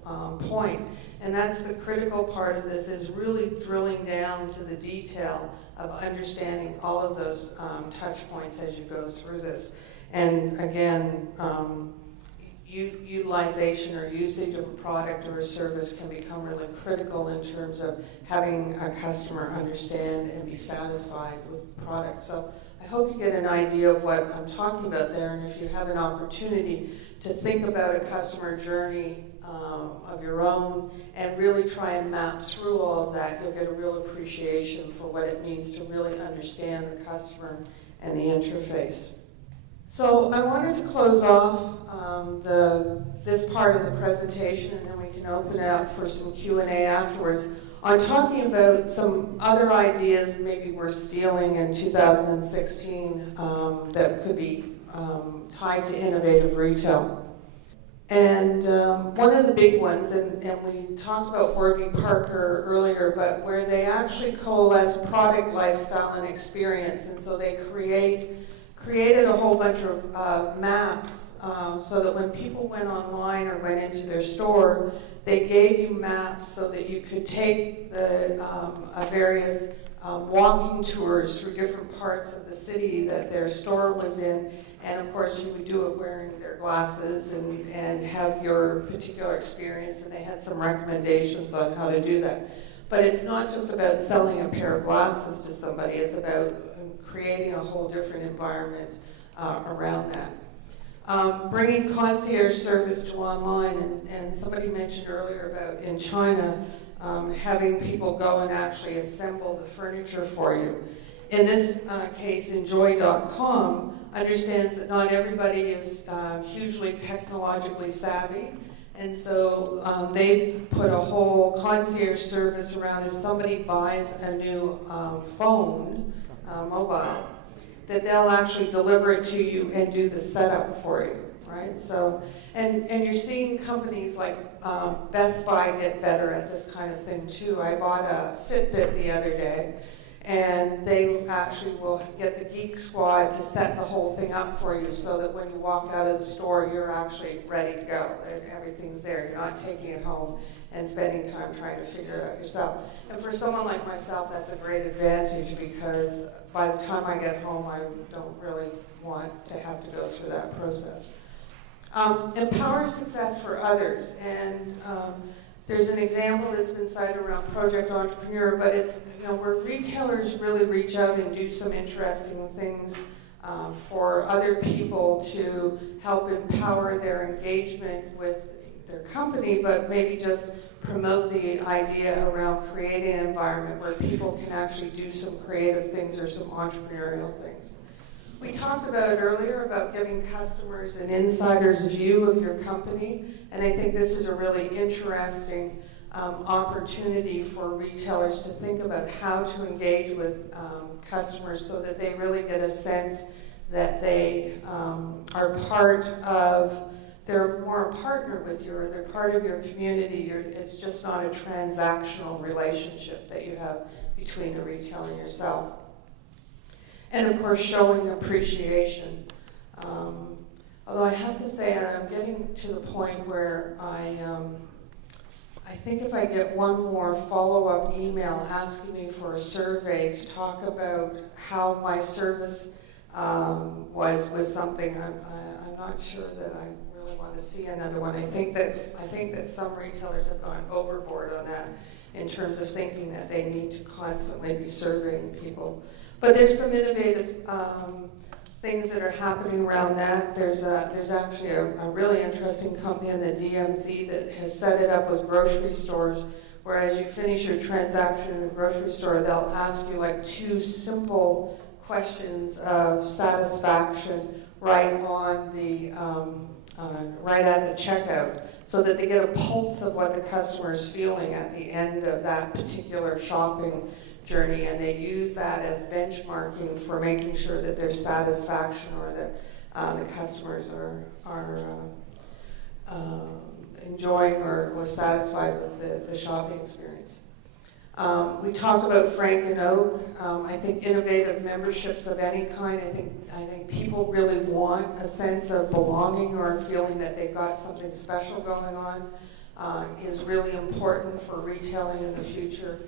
point. And that's the critical part of this, is really drilling down to the detail of understanding all of those touch points as you go through this. And again, utilization or usage of a product or a service can become really critical in terms of having a customer understand and be satisfied with the product. So I hope you get an idea of what I'm talking about there, and if you have an opportunity to think about a customer journey of your own and really try and map through all of that, you'll get a real appreciation for what it means to really understand the customer and the interface. So I wanted to close off this part of the presentation, and then we can open it up for some Q&A afterwards, on talking about some other ideas maybe we're stealing in 2016 that could be tied to innovative retail. And one of the big ones, and we talked about Warby Parker earlier, but where they actually coalesce product, lifestyle, and experience, and so they created a whole bunch of maps so that when people went online or went into their store, they gave you maps so that you could take the various walking tours through different parts of the city that their store was in. And of course, you would do it wearing their glasses and have your particular experience, and they had some recommendations on how to do that. But it's not just about selling a pair of glasses to somebody, it's about creating a whole different environment around that. Bringing concierge service to online, and somebody mentioned earlier about in China, having people go and actually assemble the furniture for you. In this case, Enjoy.com understands that not everybody is hugely technologically savvy, and so they put a whole concierge service around if somebody buys a new phone, mobile, that they'll actually deliver it to you and do the setup for you, right? So, and you're seeing companies like Best Buy get better at this kind of thing too. I bought a Fitbit the other day, and they actually will get the Geek Squad to set the whole thing up for you so that when you walk out of the store, you're actually ready to go and everything's there. You're not taking it home and spending time trying to figure it out yourself. And for someone like myself, that's a great advantage because by the time I get home, I don't really want to have to go through that process. Empower success for others, and there's an example that's been cited around Project Entrepreneur, but it's where retailers really reach out and do some interesting things for other people to help empower their engagement with their company, but maybe just promote the idea around creating an environment where people can actually do some creative things or some entrepreneurial things. We talked about earlier about giving customers an insider's view of your company, and I think this is a really interesting opportunity for retailers to think about how to engage with customers so that they really get a sense that they are part of, they're more a partner with you, or they're part of your community. It's just not a transactional relationship that you have between the retailer and yourself. And of course, showing appreciation. Although I have to say, I'm getting to the point where I think if I get one more follow-up email asking me for a survey to talk about how my service was something, I'm not sure that I really want to see another one. I think that some retailers have gone overboard on that in terms of thinking that they need to constantly be surveying people. But there's some innovative things that are happening around that. There's actually a really interesting company in the DMZ that has set it up with grocery stores, where as you finish your transaction in the grocery store, they'll ask you like 2 simple questions of satisfaction right on the right at the checkout, so that they get a pulse of what the customer is feeling at the end of that particular shopping journey, and they use that as benchmarking for making sure that there's satisfaction, or that the customers are enjoying or satisfied with the shopping experience. We talked about Frank and Oak. I think innovative memberships of any kind, I think people really want a sense of belonging or feeling that they've got something special going on, is really important for retailing in the future.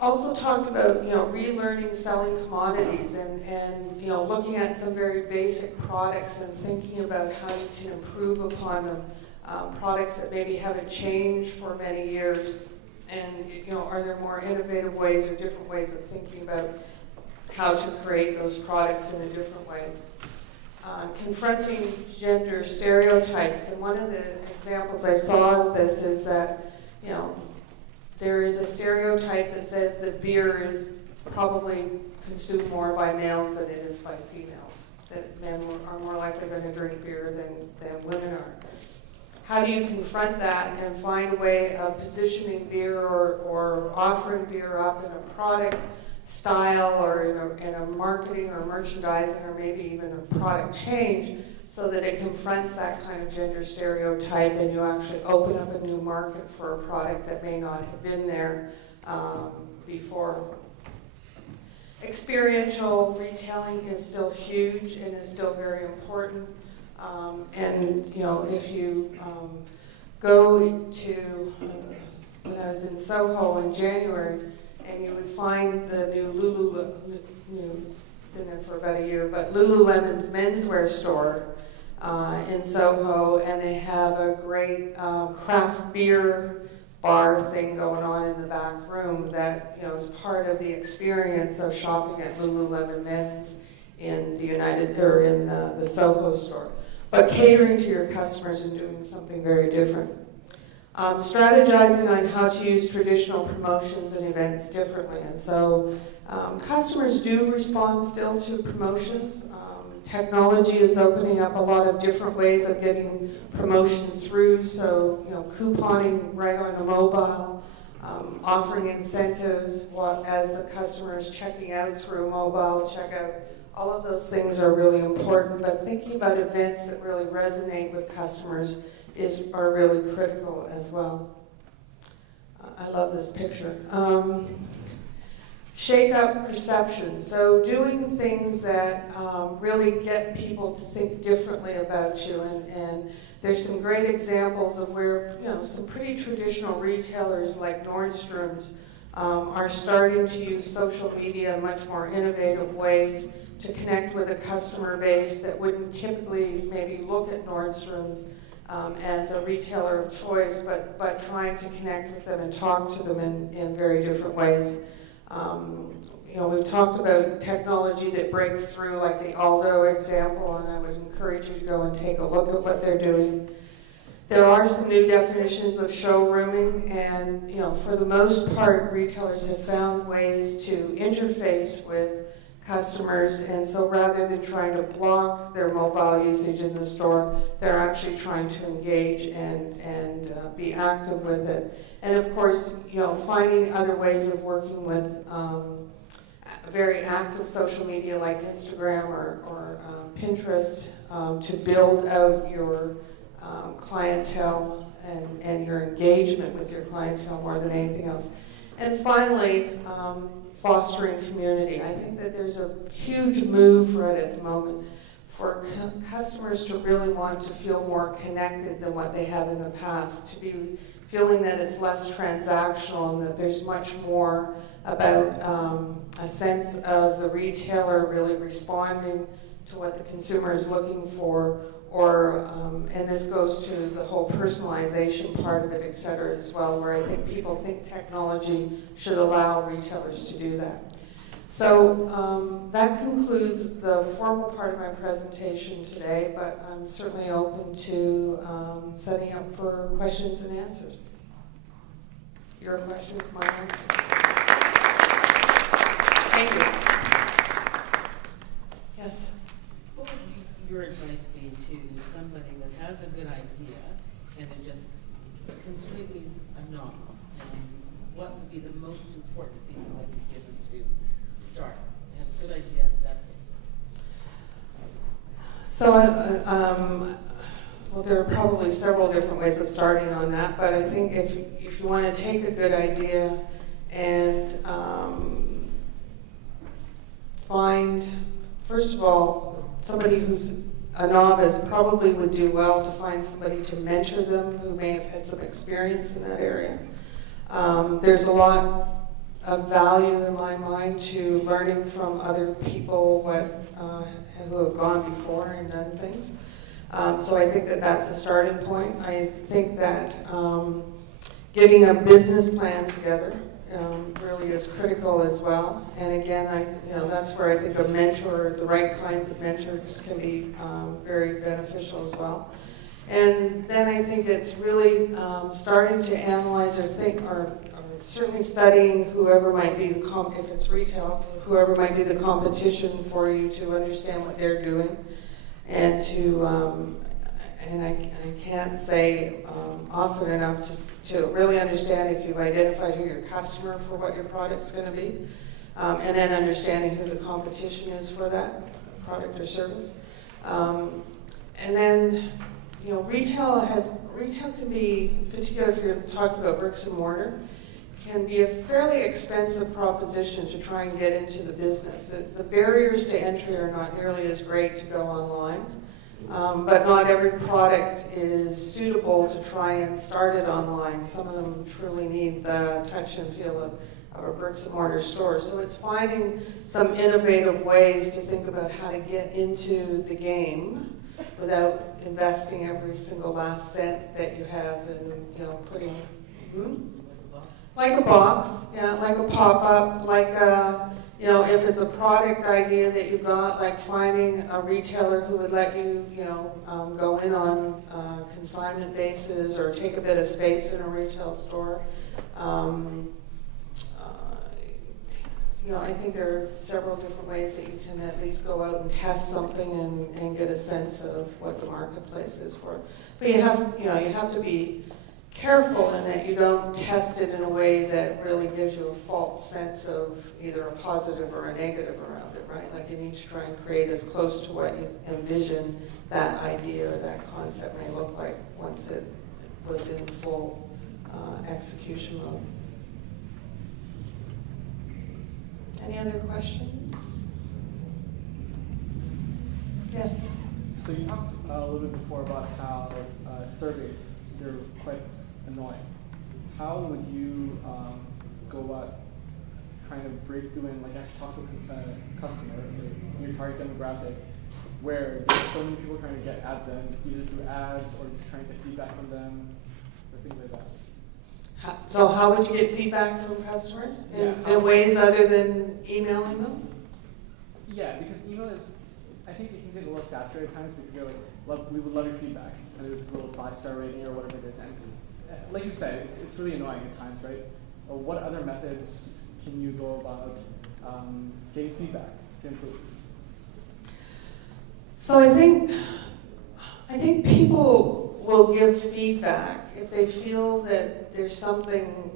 Also talked about, relearning selling commodities and looking at some very basic products and thinking about how you can improve upon them. Products that maybe haven't changed for many years, and are there more innovative ways or different ways of thinking about how to create those products in a different way. Confronting gender stereotypes, and one of the examples I saw of this is that there is a stereotype that says that beer is probably consumed more by males than it is by females, that men are more likely going to drink beer than women are. How do you confront that and find a way of positioning beer or offering beer up in a product style or in a marketing or merchandising or maybe even a product change, so that it confronts that kind of gender stereotype and you actually open up a new market for a product that may not have been there before. Experiential retailing is still huge and is still very important. And if you go to, when I was in Soho in January, and you would find the new it's been there for about a year, but Lululemon's menswear store in Soho, and they have a great craft beer bar thing going on in the back room that is part of the experience of shopping at Lululemon Men's in the Soho store. But catering to your customers and doing something very different. Strategizing on how to use traditional promotions and events differently. And so customers do respond still to promotions. Technology is opening up a lot of different ways of getting promotions through. So, couponing right on a mobile, offering incentives as the customer is checking out through a mobile checkout. All of those things are really important, but thinking about events that really resonate with customers are really critical as well. I love this picture. Shake up perception. So doing things that really get people to think differently about you. And there's some great examples of where some pretty traditional retailers like Nordstrom's are starting to use social media in much more innovative ways to connect with a customer base that wouldn't typically maybe look at Nordstrom's as a retailer of choice, but trying to connect with them and talk to them in very different ways. We've talked about technology that breaks through, like the Aldo example, and I would encourage you to go and take a look at what they're doing. There are some new definitions of showrooming, and for the most part, retailers have found ways to interface with customers, and so rather than trying to block their mobile usage in the store, they're actually trying to engage and be active with it. And of course, finding other ways of working with very active social media like Instagram or Pinterest to build out your clientele and your engagement with your clientele more than anything else. And finally, fostering community. I think that there's a huge move right at the moment for customers to really want to feel more connected than what they have in the past, to be feeling that it's less transactional and that there's much more about a sense of the retailer really responding to what the consumer is looking for, or, and this goes to the whole personalization part of it, et cetera, as well, where I think people think technology should allow retailers to do that. So that concludes the formal part of my presentation today, but I'm certainly open to setting up for questions and answers. Your questions, my answers. Thank you. Yes? What would your advice be to somebody that has a good idea and they're just completely a novice? What would be the most important piece of advice you give them to start? They have a good idea, that's it. So, well, there are probably several different ways of starting on that, but I think if you want to take a good idea and find, first of all, somebody who's a novice probably would do well to find somebody to mentor them who may have had some experience in that area. There's a lot of value in my mind to learning from other people who have gone before and done things. So I think that that's a starting point. I think that getting a business plan together really is critical as well. And again, that's where I think a mentor, the right kinds of mentors, can be very beneficial as well. And then I think it's really starting to analyze or think, or certainly studying whoever might be if it's retail, whoever might be the competition for you, to understand what they're doing, and to and I can't say often enough to really understand if you've identified who your customer for what your product's going to be, and then understanding who the competition is for that product or service. And then, retail can be, particularly if you're talking about bricks and mortar, can be a fairly expensive proposition to try and get into the business. The barriers to entry are not nearly as great to go online. But not every product is suitable to try and start it online. Some of them truly need the touch and feel of a bricks and mortar store. So it's finding some innovative ways to think about how to get into the game without investing every single last cent that you have and putting like a box, like a pop-up, like if it's a product idea that you've got, like finding a retailer who would let you, go in on consignment basis or take a bit of space in a retail store. I think there are several different ways that you can at least go out and test something and get a sense of what the marketplace is for. But you have to be careful in that you don't test it in a way that really gives you a false sense of either a positive or a negative around it, right? Like you need to try and create as close to what you envision that idea or that concept may look like once it was in full execution mode. Any other questions? Yes? So you talked a little bit before about how surveys, they're quite annoying. How would you go about trying to break through and actually talk to a customer, your target demographic, where there's so many people trying to get at them, either through ads or just trying to get feedback from them, or things like that? So how would you get feedback from customers in ways other than emailing them? Yeah, because email is, I think it can get a little saturated at times because you're like, we would love your feedback, and there's a little 5-star rating or whatever it is. And like you said, it's really annoying at times, right? What other methods can you go about getting feedback? to improve? So I think people will give feedback if they feel that there's something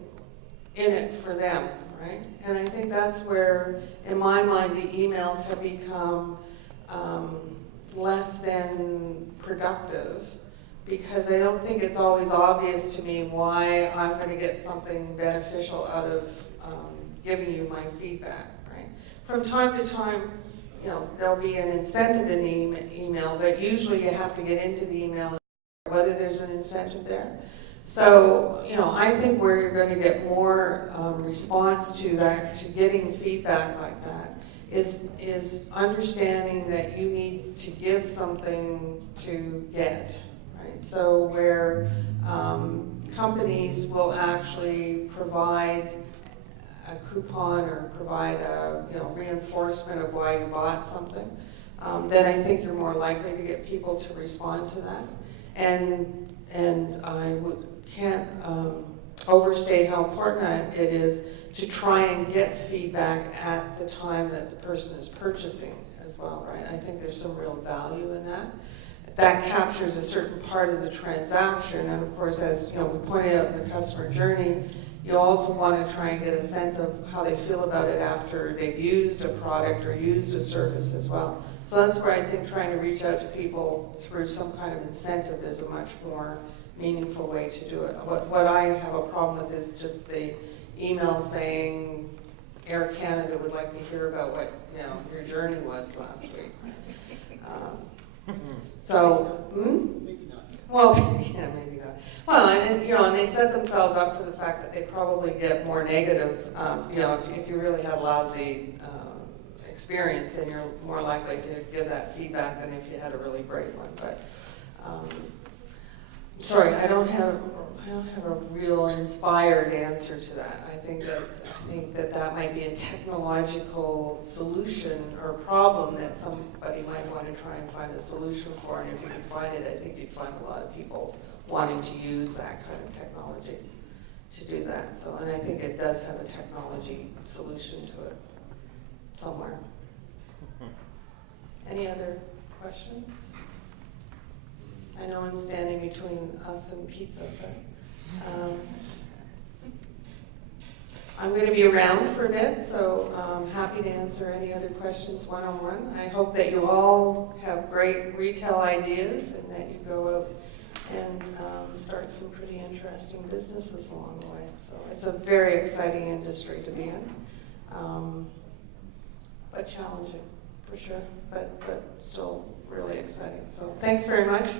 in it for them, right? And I think that's where, in my mind, the emails have become less than productive, because I don't think it's always obvious to me why I'm going to get something beneficial out of giving you my feedback, right? From time to time, you know, there'll be an incentive in the email, but usually you have to get into the email whether there's an incentive there. So, you know, I think where you're going to get more response to that, to getting feedback like that, is understanding that you need to give something to get, right? So where companies will actually provide a coupon or provide a reinforcement of why you bought something, then I think you're more likely to get people to respond to that. And I can't overstate how important it is to try and get feedback at the time that the person is purchasing as well, right? I think there's some real value in that. That captures a certain part of the transaction, and of course, as you know, we pointed out in the customer journey, you also want to try and get a sense of how they feel about it after they've used a product or used a service as well. So that's where I think trying to reach out to people through some kind of incentive is a much more meaningful way to do it. What I have a problem with is just the email saying Air Canada would like to hear about what your journey was last week. Maybe not. Well, yeah, maybe not. Well, and they set themselves up for the fact that they probably get more negative. If you really had a lousy experience, then you're more likely to give that feedback than if you had a really great one. But sorry, I don't have a real inspired answer to that. I think that might be a technological solution or problem that somebody might want to try and find a solution for. And if you could find it, I think you'd find a lot of people wanting to use that kind of technology to do that. So, and I think it does have a technology solution to it somewhere. Any other questions? I know I'm standing between us and pizza, but I'm going to be around for a bit, so I'm happy to answer any other questions one-on-one. I hope that you all have great retail ideas and that you go out and start some pretty interesting businesses along the way. So it's a very exciting industry to be in, but challenging for sure, but still really exciting. So thanks very much.